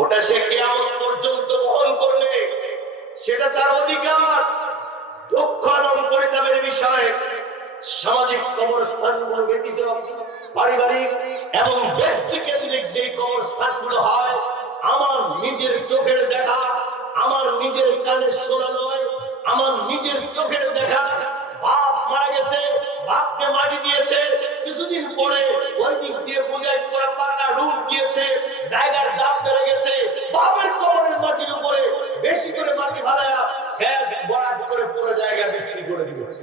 ওটা সে কিয়ামত পর্যন্ত বহন করবে, সেটা তার অধিকার। দুঃখ এবং পরিতাপের বিষয়, সামাজিক কবরস্থানগুলো ব্যতীত পারিবারিক এবং ব্যক্তিকেন্দ্রিক যে কবরস্থানগুলো হয়, আমার নিজের চোখের দেখা, আমার নিজের কানে শোনা নয়, আমার নিজের চোখের দেখা। বাপ মারা গেছে, বাপকে মাটি দিয়েছে, কিছুদিন পরে ওই দিক দিয়ে বোঝাই করা পাকা রূপ দিয়েছে, জায়গার দাম বেড়ে গেছে, বাপের কবরের মাটির উপরে বেশি করে মাটি ফালায়া খেত বরাদ্দ করে পুরো জায়গা বিক্রি করে দিয়েছে।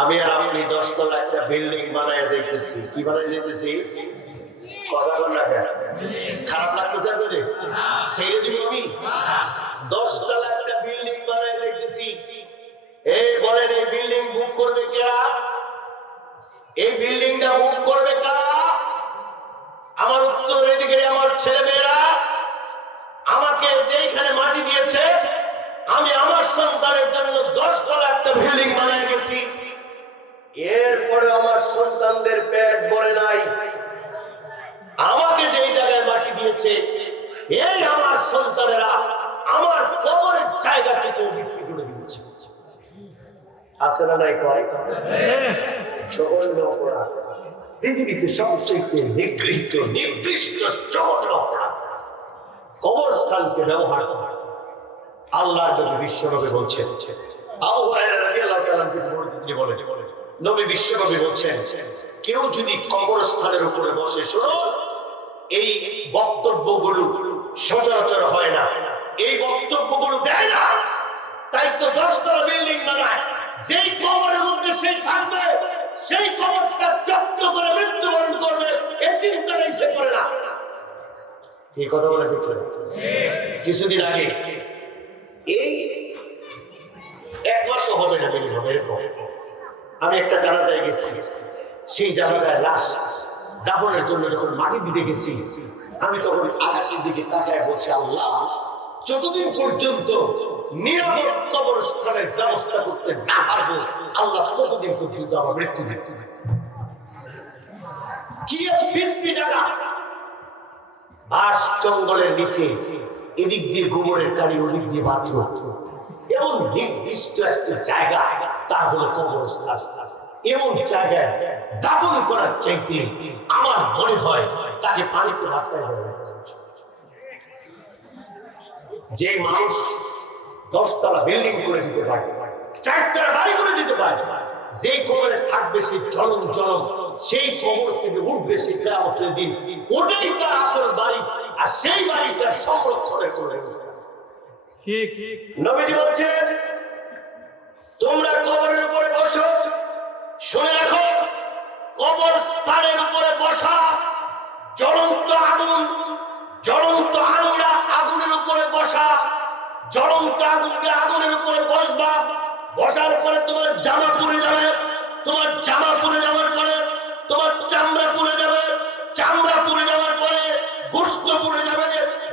আমি আর আপনি 10 তলা একটা বিল্ডিং বানায় যাইতেছি। কি বানায় যাইতেছি? কথা বল না, খারাপ লাগতেছে আপনাদের? সেই আমি 10 তলা একটা বিল্ডিং বানায় যাইতেছি। এই বলেন এই বিল্ডিং বুক করবে কারা? এই বিল্ডিংটা বুক করবে কারা? আমার উত্তর এদিকে আমার ছেলেমেয়েরা। আমাকে যেখানে মাটি দিয়েছে আমি আমার সন্তানের জন্য 10 তলা একটা বিল্ডিং বানিয়ে গেছি। এরপরে আমার সন্তানদের পেট ভরে নাই। আমাকে যেই জায়গায় মাটি দিয়েছে এই আমার সন্তানেরা আমার কবরের জায়গা থেকে বিক্রি করে দিয়েছে। আছে না নাই? কয় জঘন্য অপরাধ, পৃথিবীতে সবচেয়ে নিগৃহীত নির্দিষ্ট জঘন্য অপরাধ কবরস্থানকে ব্যবহার করা। আল্লাহর নবী বিশ্বনবী বলছেন, আবু হুরায়রা রাদিয়াল্লাহু তাআলা তিনি বলেন, নবী বিশ্বনবী বলছেন কেউ যদি কবরস্থানের উপরে বসে, শোনো এই বক্তব্যগুলো সচরাচর হয় না, এই বক্তব্যগুলো দেয় না, তাই তো 10 তলা বিল্ডিং বানায়। যেই কবরের মধ্যে সে থাকবে সেই কবরটা চক্র করে মৃত্যুবরণ করবে, এই চিন্তাটাই সে করে না। এই কথা বলে ঠিক করে কিছুদিন আগে এই 1 মাসও হবে না মিনিমাম এরকম আমি একটা জানাজায় গেছি। সেই জানাজায় লাশ দাফনের জন্য যখন মাটি দিতে গেছি আমি তখন আকাশের দিকে তাকায় বলছি, আল্লাহ যতদিন পর্যন্ত নিরাপদ কবরস্থানের ব্যবস্থা করতে না পারবো আল্লাহ ততদিন পর্যন্ত আমার মৃত্যু দেখতে দেবে। কি বিস্কি জায়গা, বাস জঙ্গলের নিচে, এদিক দিয়ে গোবরের কালি, ওদিক দিয়ে বাথরুম, এমন নির্দিষ্ট একটা জায়গা তা হলো কবরস্থান। এমন জায়গায় দাফন করার চাইতে আমার মনে হয় তাকে পানিতে ভাসায় দেওয়া। যে মানুষ 10 তলা বিল্ডিং করে দিতে পারে, 4 তলা বাড়ি করে দিতে পারে, যে কবরে থাকবে সে জনম জনম সেই কবর থেকে উঠবে সে কিয়ামতের দিন। ওটাই তার আসল বাড়ি, আর সেই বাড়িটা সংরক্ষণের করে ঠিক। নবীজি বলছেন তোমরা কবরের উপরে বসো, শুনে রাখো কবরস্থানের উপরে বসা জ্বলন্ত আগুন, জ্বলন্ত আংরা আগুনের উপরে বসা, জ্বলন্ত আগুনের উপরে বসবা, বসার পরে তোমার জামা পুড়ে যাবে, তোমার জামা পুড়ে যাওয়ার পরে তোমার চামড়া পুড়ে যাবে, চামড়া পুড়ে যাওয়ার পরে গোশত পুড়ে যাবে,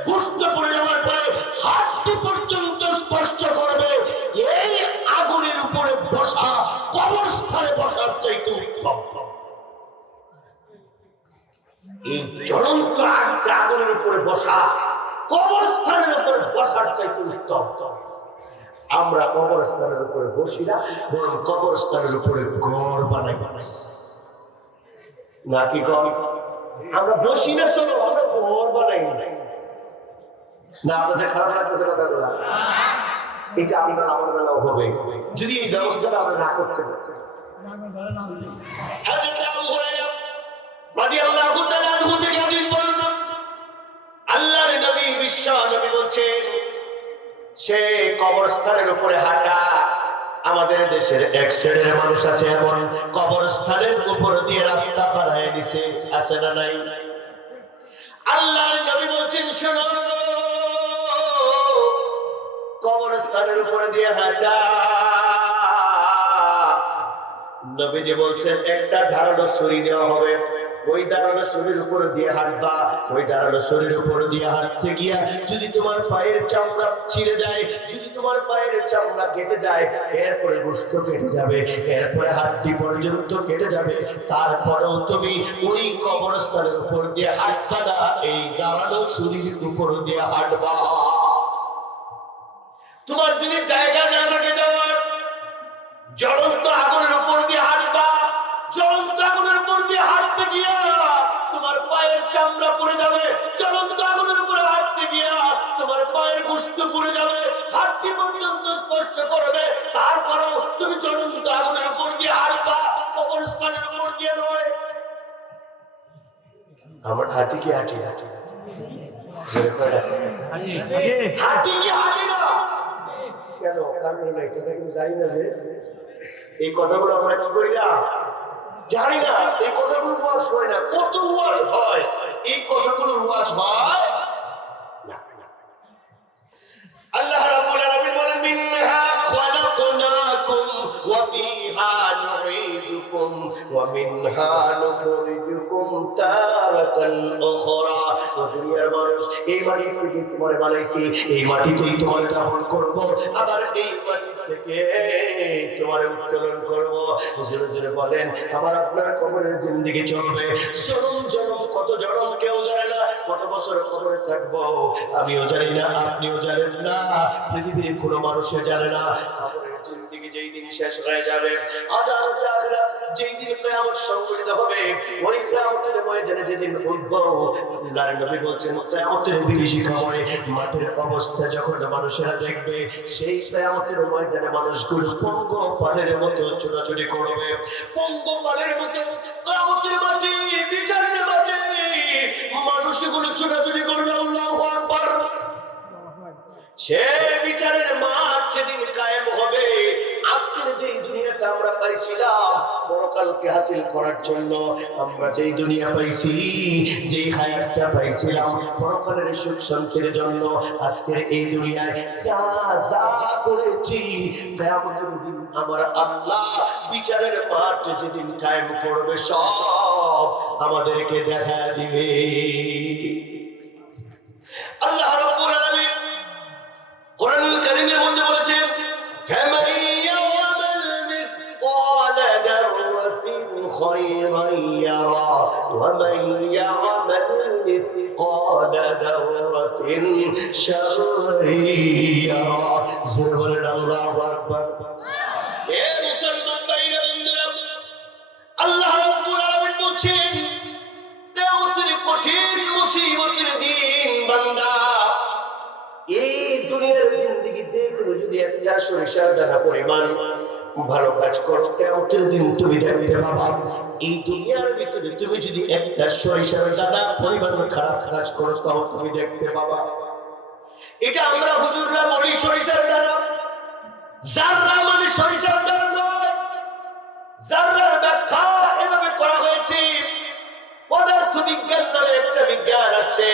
গোশত পুড়ে যাওয়ার পরে হাড়টি পর্যন্ত স্পর্শ করবে। এই আগুনের উপরে বসা কবরস্থানে বসার চাইতে উত্তম। এই জ্বলন্ত আগুনের উপরে বসা কবরস্থানের উপরে বসার চাইতে উত্তম। আমরা কবরস্থানের উপরে বসি না, বরং কবরস্থানের উপরে ঘর বানাই নাকি? আমরা বসি না, চলো আমরা ঘর বানাই না। আপনাদের খারাপ লাগতেছে কথাগুলো? এটা আমাদের আমার বেলাও হবে যদি এই ব্যবস্থাটা আমরা না করতে পারি। আল্লাহর নবী বিশ্ব নবী বলছেন সে কবরস্থানের উপরে হাঁটা। আমাদের দেশের এক শ্রেণীর মানুষ আছে এমন কবরস্থানের উপর দিয়ে রাস্তা বানায় নিছে, আছে না নাই? আল্লাহর নবী বলছেন শোনো, কবরস্থানের উপরে দিয়ে হাঁটা। নবীজি বলছেন একটা ধারালো ছুরি দেওয়া হবে, ওই ধারালো ছুরির উপর দিয়ে হাঁটবা। ওই ধারালো ছুরির উপর দিয়ে হাঁটতে গিয়া যদি তোমার পায়ের চামড়া ছিঁড়ে যায়, যদি তোমার পায়ের চামড়া কেটে যায়, এরপরে গোশত কেটে যাবে, এরপরে হাড়টি পর্যন্ত কেটে যাবে, তারপরেও তুমি ওই কবরস্থানের উপর দিয়ে হাঁটবা না, এই ধারালো ছুরির উপর দিয়ে হাঁটবা। তোমার যদি জায়গা না থাকে যাওয়ার, জ্বলন্ত আগুনের উপর দিয়ে হাঁটবা। জ্বলন্ত আগুনের উপর দিয়ে হাঁটতে গিয়া তোমার পায়ের চামড়া পুড়ে যাবে, জ্বলন্ত আগুনের উপরে হাঁটতে গিয়া তোমার পায়ের গোশত পুড়ে যাবে, হাড়টি পর্যন্ত স্পর্শ করবে, তারপরেও তুমি জ্বলন্ত আগুনের উপর দিয়ে হাঁটবা, কবরস্থানের উপর দিয়ে নয়। আমার হাঁটি কি হাঁটি হাঁটি হাঁটি কি হাঁটি না কেন? কারণ এই কথা কিন্তু জানি না যে এই কথাগুলো আমরা কি করি না, জানি না। এই কথাগুলো ওয়াজ হয় না, কত ওয়াজ হয়, এই কথাগুলো ওয়াজ হয় না। আল্লাহ রাব্বুল আলামিন বলেন মিনহা খালাকনাকুম ওয়া ফিহা নুঈদুকুম ওয়া মিনহা নুখরিজুকুম তারাতান উখরা। ও দুনিয়ার মানুষ, এই মাটি থেকে তোমারে বানাইছি, এই মাটিতেই তোমারে দাফন করব, আবার এই মাটি থেকে তোমারে উত্তোলন করব। জোরে জোরে বলেন আমার আপনার কবরের জিন্দেগি চলবে জনম জনম, কত জনম কেউ জানে না, কত বছর কবরে থাকবো আমিও জানি না, আপনিও জানেন না, পৃথিবীর কোনো মানুষও জানে না। কবরের জিন্দেগি যেই দিন শেষ হয়ে যাবে, আদালতে আখিরাত যেই দিন কিয়ামত সংঘটিত হবে, ওই কিয়ামতের ময়দানে যেদিন উঠবো, আল্লাহর নবী বলছেন কিয়ামতের বিভীষিকাময় মাঠের অবস্থা যখন মানুষেরা দেখবে, সেই কিয়ামতের ময়দানে মানুষগুলো পঙ্গপালের মতো ছোটাছুটি করবে, পঙ্গপালের মতো কিয়ামতের মাঠে বিচারের মাঠে মানুষগুলো ছোটাছুটি করবে। আল্লাহু আকবার। সে বিচারের মাঠ যেদিন কায়েম হবে, আজকের যেই দুনিয়াটা আমরা পাইছিলাম পরকালকে হাসিল করার জন্য, আমরা যেই দুনিয়া পাইছি, যেই হায়াতটা পাইছিলাম পরকালের সুখ শান্তির জন্য, আজকের এই দুনিয়ায় যা যা করেছি কিয়ামতের দিন আমার আল্লাহ বিচারের মাঠ যেদিন কায়েম করবে সব আমাদেরকে দেখা দিবে। আল্লাহ রাব্বুল আলামিন কোরআনুল কারীমের মধ্যে বলেছেন ফামান ইয়ামাল মিসকালা দাররাতিন খায়রান ইয়ারা ওয়া মান ইয়ামাল মিসকালা দাররাতিন শাররান ইয়ারা। জোরে বলেন আল্লাহু আকবার। এ মুসলমান ভাইরা বন্ধুরা, আল্লাহ রাব্বুল আলামিন বলছেন কিয়ামতের কঠিন মুসিবতের দিন বান্দা, এই দুনিয়ার জিন্দেগিতে কেউ যদি একটা সরিষার দানা পরিমাণ ভালো কাজ করো, কিয়ামতের দিন তুমি দেখবে বাবা এই দুনিয়ার ভিতরে তুমি যদি একটা সরিষার দানা পরিমাণ খারাপ কাজ করো তাও তুমি দেখবে বাবা। এটা আমরা হুজুররা বলি সরিষার দানা, যারা মানে সরিষার দানা নয়। যারার ব্যাখ্যা এভাবে করা হয়েছে, পদার্থ বিজ্ঞান নামে একটা বিজ্ঞান আছে,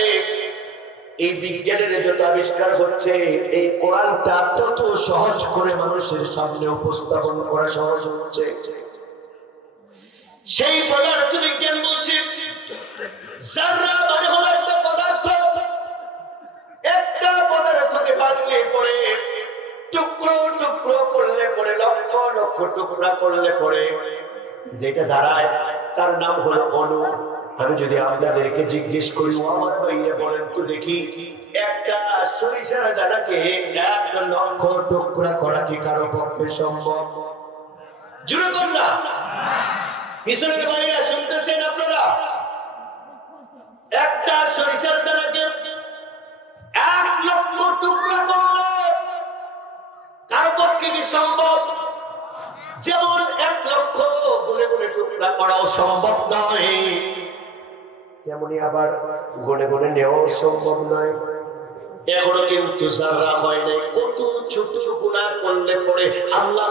এই বিজ্ঞানের যত আবিষ্কার হচ্ছে এই কোরআনটা তত সহজ করে মানুষের সামনে উপস্থাপন করা সহজ হচ্ছে। সেই পদার্থ বিজ্ঞান বলছে যারা মানে হলো একটা পদার্থ, একটা পদার্থকে ভাঙলে পরে টুকরো টুকরো করলে পরে লক্ষ লক্ষ টুকরা করলে পরে যেটা দাঁড়ায় তার নাম হলো অণু। আমি যদি আপনাদেরকে জিজ্ঞেস করি আমার ভাইয়া বলেন তো দেখি, একটা সরিষার দানাকে 1 লক্ষ টুকরা করা কি কারো পক্ষে সম্ভব? জুড়ে কর না, পিছনের ভাইরা শুনতেছেন আপনারা? একটা সরিষার দানাকে 1 লক্ষ টুকরা করলে কারো পক্ষে কি সম্ভব? যেমন 1 লক্ষ গুণে গুণে টুকরা করাও সম্ভব নয়, তেমনি আবার গুণে গুণে নেওয়াও সম্ভব নয়। এখনো কিন্তু যারা হয় নাই, কত ছোট গুনাহ করলে পরে আল্লাহ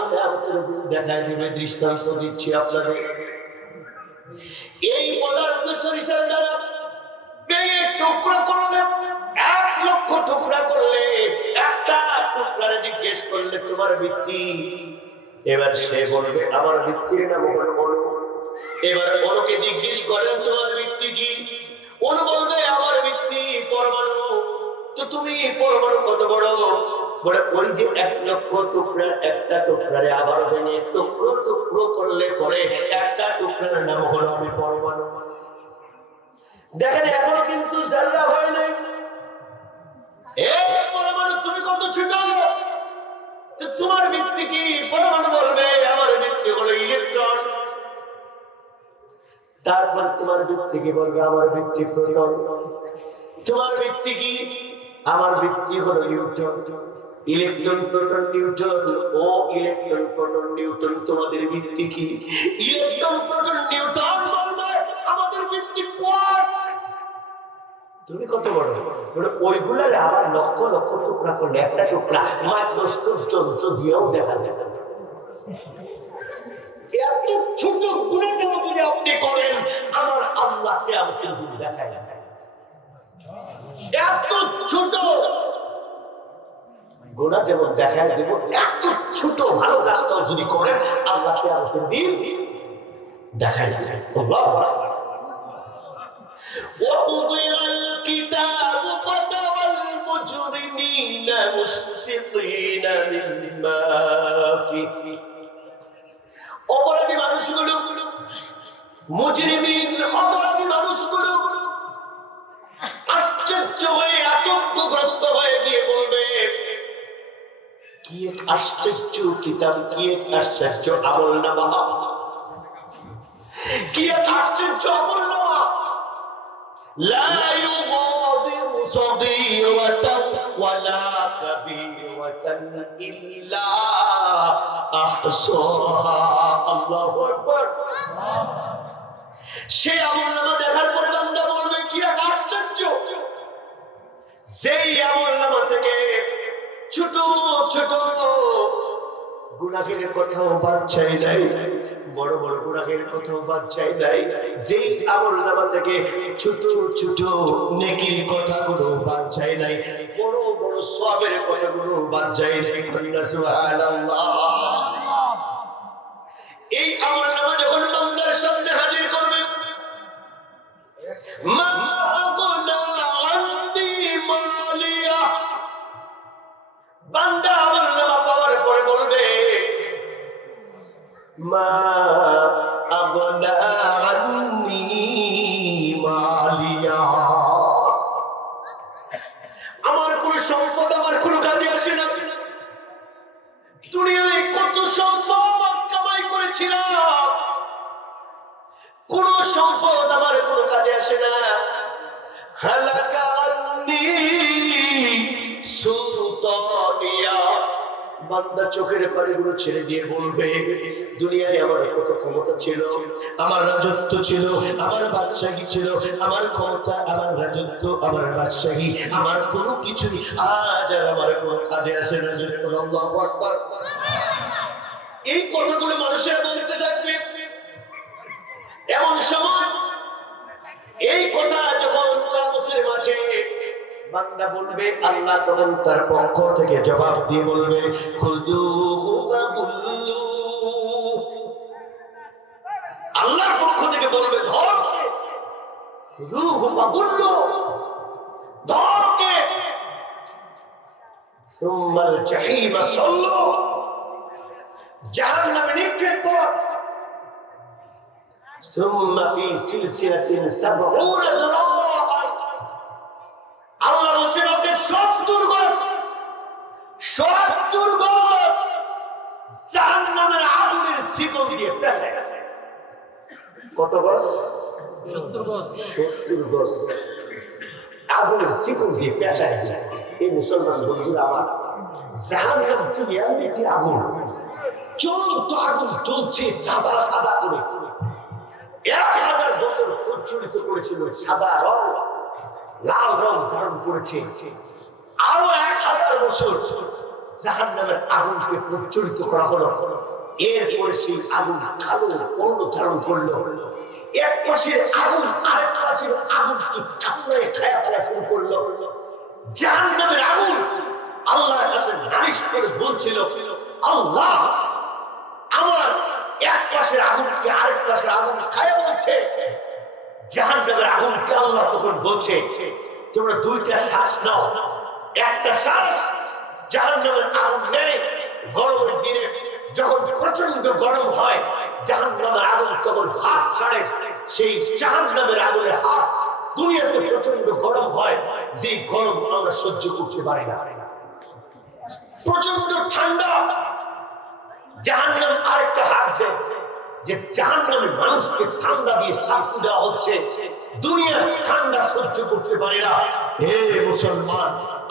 দেখায় দিবে। দৃষ্টান্ত দিচ্ছি আপনাদের, এই পদার্থ সরিষার দানা ভেঙে টুকরা করলে 1 লক্ষ টুকরা করলে একটা টুকরারে জিজ্ঞেস করলে তোমার ভিত্তি, এবার সে বলবে আমার ভিত্তির নাম হলো অণু। এবার অণুকে জিজ্ঞেস করেন তোমার ভিত্তি কি? অণু বলবে আমার ভিত্তি পরমাণু। তো তুমি পরমাণু কত বড়? বলে ওই যে 1 লক্ষ টুকরার একটা টুকরারে আবার ভেঙে টুকরো টুকরো করলে পরে একটা টুকরার নাম হলো আমি পরমাণু। দেখেন এখনো কিন্তু জাল্লা হয় নাই। এই পরমাণু তুমি কত ছোট, তোমার ভিত্তি কি? পরমাণু বলবে আমার ভিত্তি হলো ইলেকট্রন। তারপর তোমার ভিত্তি কি বলবে? আমার ভিত্তি প্রোটন। তোমার ভিত্তি কি? আমার ভিত্তি হলো নিউটন। ইলেকট্রন প্রোটন নিউটন, ও ইলেকট্রন প্রোটন নিউটন তোমাদের ভিত্তি কি? ইলেকট্রন প্রোটন নিউটন বলবে আমাদের ভিত্তি কোয়ার্ক। তুমি কত বড়? ওইগুলার আবার লক্ষ লক্ষ টুকরা করলে একটা টুকরা মাইক্রোস্কোপ যন্ত্র দিয়েও দেখা যেত। এত ছোট গুণাটাও যদি আপনি করেন আমার আল্লাহকে আমাকে দেখায় না। এত ছোট গুণা যেমন দেখায় দেব, এত ছোট ভালো কাজটাও যদি করেন আল্লাহকে আমাকে দিন দেখায় না। وَقُضِيَ الْكِتَابُ فَتَرَى الْمُجْرِمِينَ مُشْفِقِينَ مِمَّا فِيهِ। অপরাধী মানুষগুলো, মুজরিমিন অপরাধী মানুষগুলো আশ্চর্য হয়ে আতঙ্কগ্রস্ত হয়ে গিয়ে বলবে কি এক আশ্চর্য কিতাব, কি এক আশ্চর্য আমলনামা, কি এক আশ্চর্য আমলনামা। لا يغادر صغيرة ولا كبيرة إلا أحصاها। الله أكبر। সে আমলনামা দেখার পরে বান্দা বলবে কি এক আশ্চর্য, সেই আমলনামা থেকে ছোট ছোট গুনাহের কথাও বাদ চাই নাই, বড় বড় গুনাহের কথাও বাদ চাই নাই। যেই আমলনামা থেকে ছোট ছোট নেকির কথাগুলো বাদ চাই নাই, বড় বড় সওয়াবের কথাগুলো বাদ চাই নাই। সুবহানাল্লাহ। এই আমলনামা যখন বান্দার সামনে হাজির করবে, মা আগনা আননি মালিয়া, বান্দা আমলনামা পাওয়ার পরে বলবে মা আগনা আননি মালিয়া, আমার কোন সম্পদ আমার কোন কাজে আসে না। দুনিয়ায় কত সম্পদ কামাই করেছিলাম, কোন সম্পদ আমার কোন কাজে আসে না। হালাকা আন্নি সুলতানিয়া, বান্দা চোখের পানিগুলো ছেড়ে দিয়ে বলবে, দুনিয়ায় আমার কত ক্ষমতা ছিল, আমার রাজত্ব ছিল, আমার বাদশাহী ছিল, আমার ক্ষমতা, আমার রাজত্ব, আমার বাদশাহী, আমার কোনো কিছুই আজ আর আমার কোনো কাজে আসে না। আল্লাহু আকবার। এই কথাগুলো মানুষের বলতে থাকবে। এমন সময় এই কথা যখন কিয়ামতের মাঠে বান্দা বলবে, আল্লাহ তখন তার পক্ষ থেকে জবাব দিয়ে বলবে, খুযূহু ফাগুল্লু। আল্লাহর পক্ষ থেকে বলবে, ধর কে, খুযূহু ফাগুল্লু, ধর কে, সুম্মাল জাহিম সাল্লু, জাহান্নামে নিক্ষেপ কর, সুম্মা ফি সিলসিলাতিন সাবউনা যুরাআন। আল্লাহ বলছেন ওকে 70 গজ, 70 গজ জাহান্নামের আগুনের শিকল দিয়ে পেঁচায়। কত গজ? 70 গজ। 70 গজ আগুনের শিকল দিয়ে পেঁচায়। এই মুসলমান বন্ধুরা আমার, জাহান্নাম দুনিয়ার একটি আগুন, জ্বলন্ত আগুন জ্বলছে সাদা সাদা করে। 1000 বছর প্রজ্বলিত করেছিল সাদা রং, লাল রং ধারণ করেছে। আরো 1000 বছর জাহান্নামের আগুনকে প্রজ্বলিত করা হলো। এরপরে সেই আগুন কালো বর্ণ ধারণ করলো। এক পাশের আগুন আরেক পাশের আগুনকে কামড়ে খাওয়া শুরু করলো। জাহান্নামের আগুন আল্লাহর কাছে নালিশ করে বলছিল, আল্লাহ আমার এক পাশের আগুনকে আরেক পাশের আগুন খায় বলছে। জাহান্নামের আগুনকে আল্লাহ তখন বলছে, তোমরা দুইটা শ্বাস নাও, একটা শ্বাস জাহান্নামের আগুন নেয়। গরমের দিনে যখন প্রচন্ড গরম হয়, জাহান্নামের আগুন তখন হাত ছাড়ে। সেই জাহান্নামের আগুনের হাত দুনিয়াতে প্রচন্ড গরম হয়, যে গরম আমরা সহ্য করতে পারি না। প্রচন্ড ঠান্ডা, জাহান্নাম আরেকটা হাত দেয়, যে জাহান্নামের মানুষকে ঠান্ডা দিয়ে শাস্তি দেওয়া হচ্ছে, দুনিয়ার ঠান্ডা সহ্য করতে পারে না। হে মুসলমান,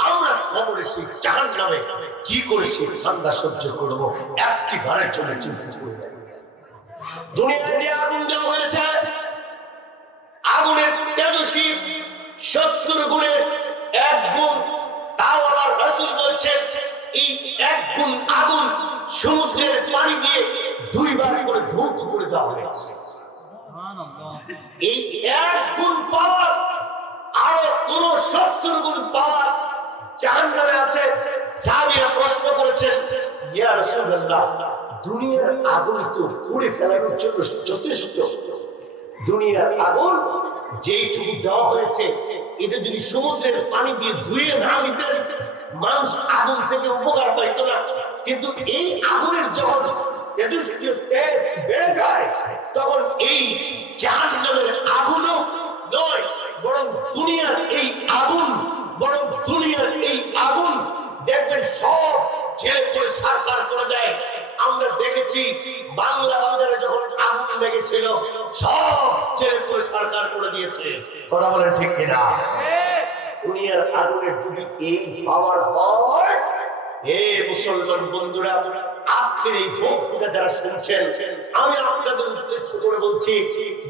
আমরা কবরে সেই জাহান্নামে কি করে সেই ঠান্ডা সহ্য করব? একটি বারের জন্য চিন্তা করে যাই। দুনিয়ায় যে আগুন দেওয়া হয়েছে, আগুনের তেজস্বী 70 গুণের 1 গুণ। তাও আবার রাসূল বলছেন, এই 1 গুণ আগুন সমুদ্রের পানি দিয়ে 2 বার করে ধৌত করে দেওয়া হয়েছে। এই 1 গুণ পাওয়ার আরো কোন 70 গুণ পাওয়ার জাহান্নামে আছে। সাহাবীরা প্রশ্ন করেছেন, ইয়া রাসূলুল্লাহ, দুনিয়ার আগুন তো পুড়ে ফেলানোর জন্য যথেষ্ট। দুনিয়ার আগুন যেইটুকু দেওয়া হয়েছে, এটা যদি সমুদ্রের পানি দিয়ে ধুয়ে না দিতে, মানুষ আগুন থেকে উপকার পাইত না। কিন্তু এই আগুনের যখন তেজস্ক্রিয় তেজ বেড়ে যায়, তখন এই জাহান্নামের আগুনও নয়, বরং দুনিয়ার এই আগুন, বরং দুনিয়ার এই আগুন দেখবেন সব ছেড়ে করে সারকার করে দেয়। আমরা দেখেছি বাংলা বাজারে যখন আগুন লেগেছিল, সব ছেড়ে করে সরকার করে দিয়েছে। কথা বলেন ঠিক কিনা? দুনিয়ার আগুনের যদি এই পাওয়ার হয়, হে মুসলমান বন্ধুরা, আজকের এই বক্তৃতা যারা শুনছেন, আমি আপনাদের উদ্দেশ্য করে বলছি,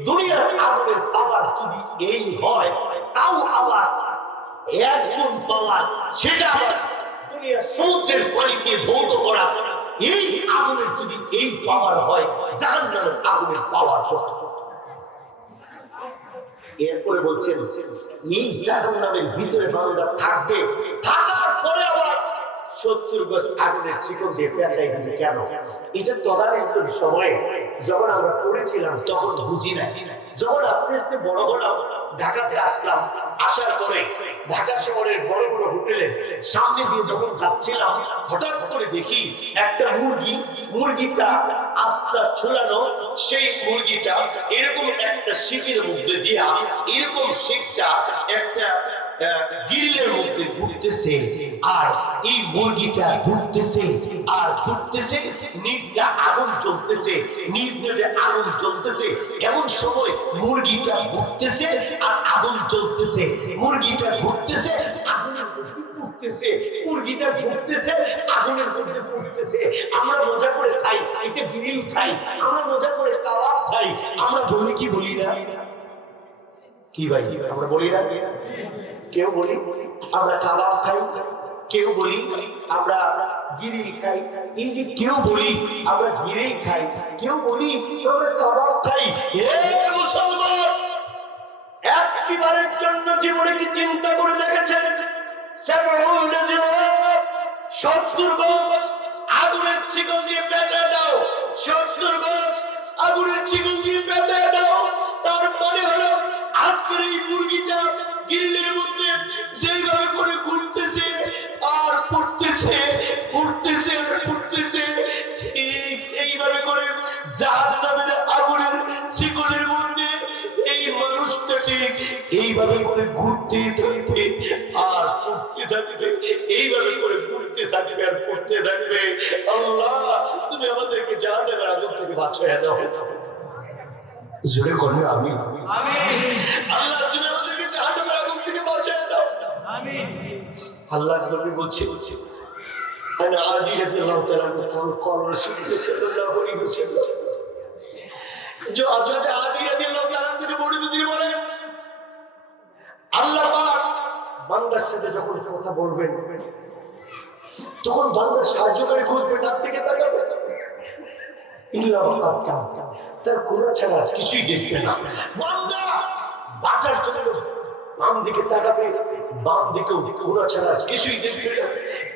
দুনিয়ার আগুনের পাওয়ার যদি এই হয়, তাও আবার 1 গুণ পাওয়ার, সেটা আবার দুনিয়ার সমুদ্রের পানি দিয়ে ধৌত করা। এই আগুনের যদি এই পাওয়ার হয়, জাহান্নামের আগুনের পাওয়ার কত? এরপরে বলছেন, এই জাহান্নামের ভিতরে বান্দা থাকবে, থাকার পরে আবার 70 গজ আগুনের শিকল দিয়ে পেঁচাই দিচ্ছে। কেন? এটা তদানীন্তন সময়ে যখন আমরা পড়েছিলাম তখন বুঝি না। যখন আস্তে আস্তে বড় হলাম, ঢাকাতে আসলাম, আসার পরে ঢাকা শহরের বড় বড় হোটেলের সামনে দিয়ে যখন যাচ্ছিলাম, হঠাৎ করে দেখি একটা মুরগিটা আস্তা ঝুলানো, সেই মুরগিটা এরকম একটা শিকের মধ্যে দিয়া, এরকম শিকটা একটা গ্রিলের মধ্যে ঘুরতেছে, আর এই মুরগিটা ঘুরতেছে আর ঘুরতেছে, নিজ দিয়ে আগুন জ্বলতেছে, নিজ দিয়ে আগুন জ্বলতেছে। এমন সময় মুরগিটা ঘুরতেছে আর আগুন জ্বলতেছে, মুরগিটা ঘুরতেছে, আগুনের মধ্যে ঘুরতেছে, মুরগিটা ঘুরতেছে, আগুনের মধ্যে পড়তেছে। আমরা মজা করে খাই, এটা গ্রিল খাই, আমরা মজা করে কাবাব খাই। আমরা বলি কি বলি না? কি ভাই আমরা বলি না? কেউ বলি আমরা কাবাব খাই, কেউ বলি আমরা গিরিল খাই। এই যে কেউ বলি আমরা গিরিল খাই, কেউ বলি আমরা কাবাব খাই। হে মুসলমান, একবারের জন্য জীবনে কি চিন্তা করে দেখেছেন? 70 গজ আগুনের শিকল দিয়ে পেঁচায় দাও, 70 গজ আগুনের শিকল দিয়ে পেঁচায় দাও। তার মানে হলো আজকের এই মুরগিটা গ্রিলের মধ্যে যেভাবে করে ঘুরতেছে আর পড়তেছে, ঘুরতেছে আর পড়তেছে, ঠিক এইভাবে করে জাহান্নামের আগুনের শিকলের মধ্যে এই মানুষটা ঠিক এইভাবে করে ঘুরতে থাকবে আর পড়তে থাকবে, এইভাবে করে ঘুরতে থাকবে আর পড়তে থাকবে। আল্লাহ তুমি আমাদেরকে জাহান্নামের আগুন থেকে বাঁচায় দাও। জোরে বলো আমিন। আল্লাহ তুমি আমাদেরকে জাহান্নামের আগুন থেকে বাঁচায় দাও। আমিন। আল্লাহ নবী বলছে আনা আদি রাদিয়াল্লাহু তাআলা قال رسول الله صلى الله عليه وسلم जो हजरत आदि রাদিয়াল্লাহু তাআলা থেকে বর্ণিত তিনি বলেন আল্লাহ পাক বান্দার সাথে যখন কথা বলবেন তখন বান্দার সাহায্যকারী খুঁজবে, তার দিকে তাকাবে, ইল্লা ওয়াকাত তার কোন ছাড়া কিছুই দেখবে না। বান্দা বাঁচার জন্য বাম দিকে তাকাবে, বাম দিকেও কোনা ছাড়া কিছুই দেখবে না।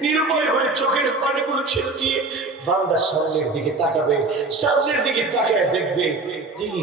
নির্ভয় হয়ে চোখের পানিগুলো ছেড়ে দিয়ে বান্দার সামনের দিকে তাকাবে, সামনের দিকে তাকায় দেখবে তিনি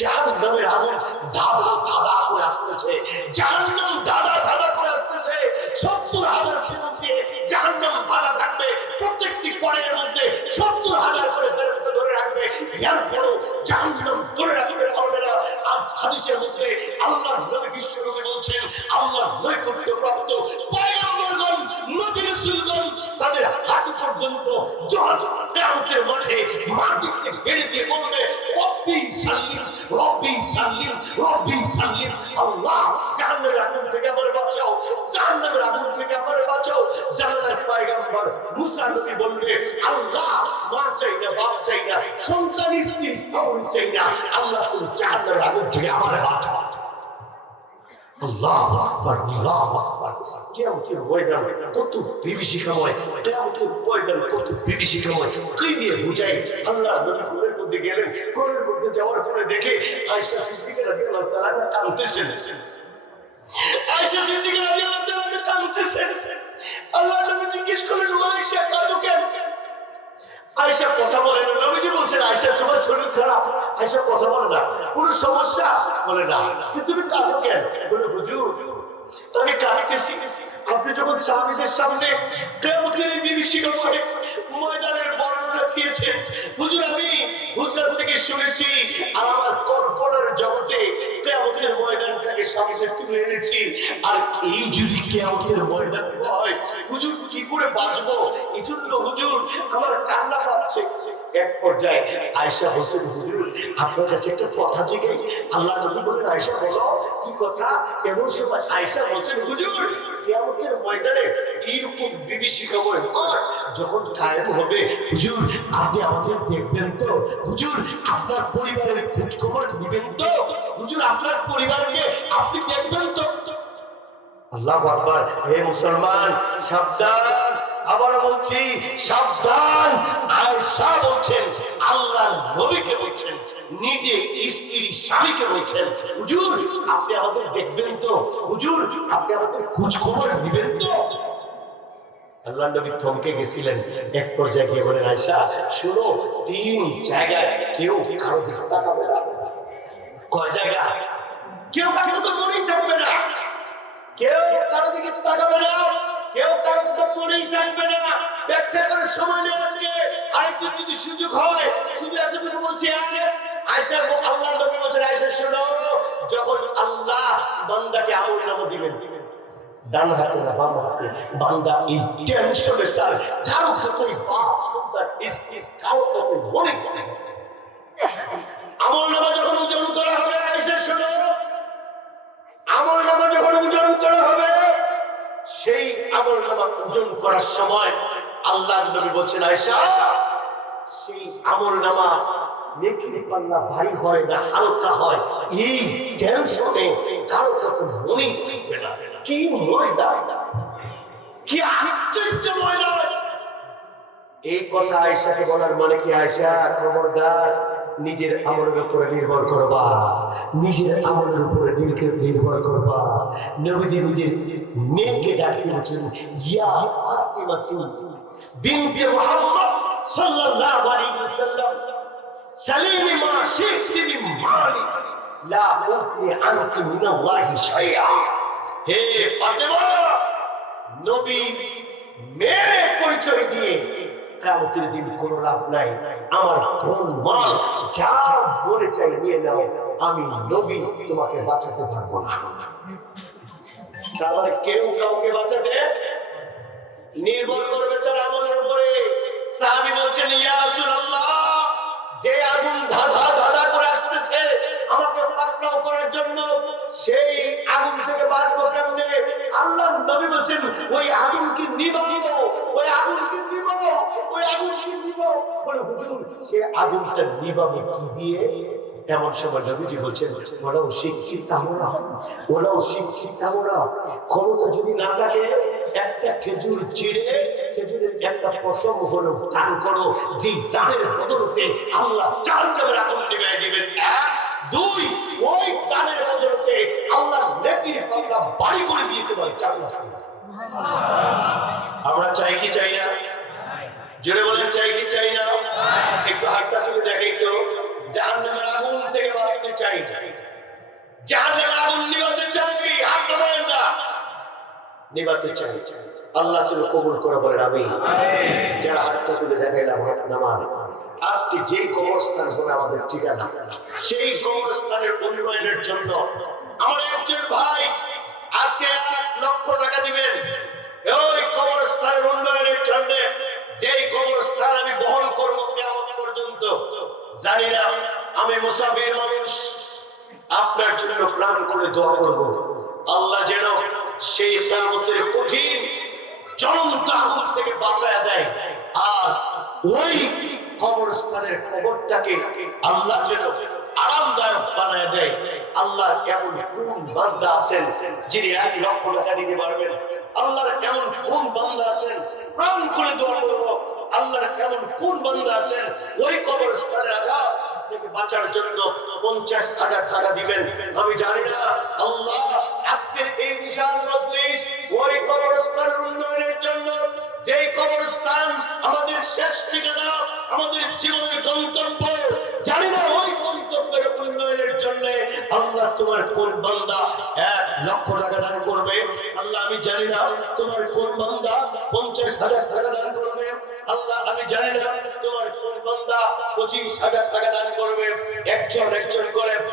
জাহান্নামের আগুন ধাঁধা ধাঁধা করে আসতেছে, জাহান্নাম ধাঁধা ধাঁধা করে আসতেছে। 70,000 ছেলে দিয়ে জাহান্নাম বাধা থাকবে, প্রত্যেকটি পরের মধ্যে 70,000 করে ফেরেশতা ধরে রাখবে। এরপরও জাহান্নাম ধরে রাখতে পারবে না। আর হাদিসের মধ্যে আল্লাহর নবী বিশ্বনবী বলছেন আল্লাহর নৈকট্যপ্রাপ্ত পয়গম্বরগণ, নবী রাসূলগণ তাদের হাঁটু পর্যন্ত কিয়ামতের মাঠে মাটিতে ফেলে দিয়ে বলবে রব্বি সাল্লিম, রব্বি সাল্লিম, রব্বি সাল্লিম। আল্লাহ জাহান্নামের আগুন থেকে আমারে বাঁচাও, জাহান্নামের আগুন থেকে আমারে বাঁচাও। জান্নাতের পয়গম্বর মুসা নবী বলবে আল্লাহ মা চাই না, বাপ চাই না, সন্তান স্ত্রী কাউরি চাই না, আল্লাহ তুমি জাহান্নামের আগুন থেকে আমারে বাঁচাও। আল্লাহু আকবার, আল্লাহু আকবার। কিয়ামতের ময়দান কত বিভীষিকাময়, কিয়ামতের ময়দান কত বিভীষিকাময়, কি দিয়ে বুঝাই? আল্লাহ নবী ঘরের মধ্যে গেলেন, ঘরের মধ্যে যাওয়ার পরে দেখে আয়েশা সিদ্দিকা রাদিয়াল্লাহু তাআলা কাঁদতেছেন। আয়েশা সিদ্দিকা রাদিয়াল্লাহু তাআলা কাঁদতেছেন। আল্লাহ নবী জিজ্ঞেস করলেন আয়েশা কাঁদো কেন? আয়েশা কথা বলে না। নবীজি বলছেন আয়েশা তোমার শরীর খারাপ? আয়েশা কথা বলে না। কোনো সমস্যা? বলে না। কিন্তু তুমি কাঁদো কেন? বলে হুজুর আমি কাঁদতেছি, আপনি যখন সাহাবীদের সামনে কিয়ামতের বিভীষিকাময় ময়দানের বর্ণনা দিয়েছেন, হুজুর আমি হুজরাত থেকে শুনেছি আর আমার কল্পনার জগতে কিয়ামতের ময়দানটাকে সামনে তুলে এনেছি। আর এই যদি কিয়ামতের ময়দান হয় হুজুর কি করে বাঁচবো? এজন্য হুজুর আমার কান্না পাচ্ছে। এক পর্যায়ে আয়েশা বলছেন হুজুর আপনার কাছে একটা কথা জিজ্ঞাসা। আল্লাহ নবী বলেন আয়েশা বলো কি কথা? এমন সময় আয়েশা বলছেন হুজুর কিয়ামতের ময়দানে এইরকম বিভীষিকাময় মাঠ যখন কায়েম হবে হুজুর আপনি আমাদের দেখবেন তো? হুজুর আপনার পরিবারের খোঁজ খবর নেবেন তো? হুজুর আপনার পরিবারকে আপনি দেখবেন তো? আল্লাহু আকবার। হে মুসলমান সাবধান, আবার বলছি সাবধান। আয়েশা বলছেন আল্লাহর নবীকে বলছেন, নিজে স্ত্রী স্বামীকে বলছেন হুজুর আপনি আমাদের দেখবেন তো? হুজুর আপনি আমাদের খোঁজ খবর নেবেন তো? আল্লাহর নবী থমকে গেছিলেন। এক পর্যায়ে গিয়ে বলেন আয়েশা শুনো 3 জায়গায় কেউ কারো দিকে তাকাবে না। কয় জায়গা? কেউ কারো তো মনেই থাকবে না, কেউ কারো দিকে তাকাবে না, কেউ কারো তো মনেই থাকবে না। ব্যাখ্যা করার সময় নেই আজকে। আরেকটু যদি সুযোগ হয় শুধু এতটুকু বলছি আছে আয়েশা আল্লাহর নবী বলেন আয়েশা শোনো যখন আল্লাহ বান্দাকে আমলনামা দিবেন ডান হাতে না বাম হাতে, বান্দা এই টেনশনে তার কারো ক্ষেত্রে বাপ সন্তান স্ত্রী কারো ক্ষেত্রে মনে করে আমলনামা যখন ওজন করা হবে আয়েশা শোনো আমলনামা যখন ওজন করা হবে আমলনামা ওজন করার সময় আল্লাহর নবী বলেন আয়েশা সেই আমলনামা নেকির পাল্লা ভারী হয় না হালকা হয় এই টেনশনে কারো কত মনেই থাকবে না। কি ময়দান, কি আশ্চর্য ময়দান! এই কথা আয়েশাকে বলার মানে কি, আয়েশা খবরদার নিজের আমলের উপরে নির্ভর করবা, নিজের আমলের উপরে নির্ভর করবা। নবীজি নিজের মেয়েকে ডাকতে বলছেন, ইয়া ফাতিমা বিনতে মুহাম্মদ সাল্লাল্লাহু আলাইহি ওয়াসাল্লাম সালিমি মা শি'তি মিন মালি লা উগনি আনকি মিনাল্লাহি শাইআ। হে ফাতিমা, নবী মেয়ে পরিচয় দিয়ে কিয়ামতের দিন কোনো লাভ নাই। আমার ধন মাল যা বলে চাই নিয়ে নাও, আমি নবী তোমাকে বাঁচাতে পারবো না। তার মানে কেউ কাউকে বাঁচাতে নির্ভর করবে তার আমলের উপরে। সাহাবী বলছেন, ইয়া রাসূলুল্লাহ, যে আগুন ধাঁধা ধাঁধা করে আসতেছে আমাকে পাকড়াও করার জন্য, সেই আগুন থেকে বাঁচবো কেমনে? আল্লাহর নবী বলেন, ওই আগুনকে নিভাবো, ওই আগুনকে নিভাবো, ওই আগুনকে নিভাবো। বলে হুজুর, সে আগুনটা নিভাবো কি দিয়ে? এমন সময় নবীজি বলছেন, ওরাও শিক্ষিত আমরা, ওরাও শিক্ষিত আমরা। ক্ষমতা যদি না থাকে একটা খেজুর চিড়ে খেজুরের একটা পশম হলো দান করো, যে দানের বদলতে আল্লাহ জাহান্নামের আগুন নিভাইয়া দিবেন। এক, দুই, ওই দানের বদলতে আল্লাহ নেকির পাল্লা ভারী করে দিয়ে দেবেন। আমরা চাই কি চাই না? জোরে বলেন, চাই কি চাই না? একটু হাতটা তুলে দেখাই তো। জাহান্নামের আগুন থেকে বাঁচতে চাই, জাহান্নামের আগুন নিভাতে চাই, হাত নামায়েন না, নিভাতে চাই। আল্লাহ তুমি কবুল করে বলেন আমিন। যারা হাতটা তুলে দেখাইলাম হাত নামান। আজকে যে কবরস্থান হবে আমাদের ঠিকানা, সেই কবরস্থানের উন্নয়নের জন্য আমার একজন ভাই আজকে 1 লক্ষ টাকা দিবেন ওই কবরস্থানের উন্নয়নের জন্য। যেই কবরস্থান আমি বহন করবো কিয়ামত পর্যন্ত। জানি না, আমি মুসাফির মানুষ, আপনার জন্য প্রাণ করে দোয়া করব আল্লাহ যেন সেই কিয়ামতের কঠিন জ্বলন্ত আগুন থেকে বাঁচায়া দেয়। আর ওই কবরস্থানের কবরটাকে আল্লাহ যেন আরামদায়ক বানায় দেয়। আল্লাহর এমন কোন বান্দা আছেন যিনি 1 লক্ষ টাকা দিতে পারবেন? আল্লাহর এমন কোন বান্দা আছেন প্রাণ করে দোয়া করব? আল্লাহর এমন কোন বান্দা আছেন ওই কবরস্থানের আযাব থেকে বাঁচার জন্য 50,000 টাকা দিবেন? আমি জানি না। আল্লাহ আজকের এই বিশাল মজলিস ওই কবরস্থানের উন্নয়নের জন্য, যেই কবরস্থান আমাদের শেষ ঠিকানা, আমাদের জীবনের গন্তব্য, জানি না ওই গন্তব্যের উন্নয়নের জন্য আল্লাহ তোমার কোন বান্দা 1 লক্ষ টাকা দান করবে? আল্লাহ আমি জানি না তোমার কোন বান্দা 50,000 টাকা দান করবে। আল্লাহ আমি জানি না তোমার কোন বান্দা 25,000 টাকা দান করবে। একজন একজন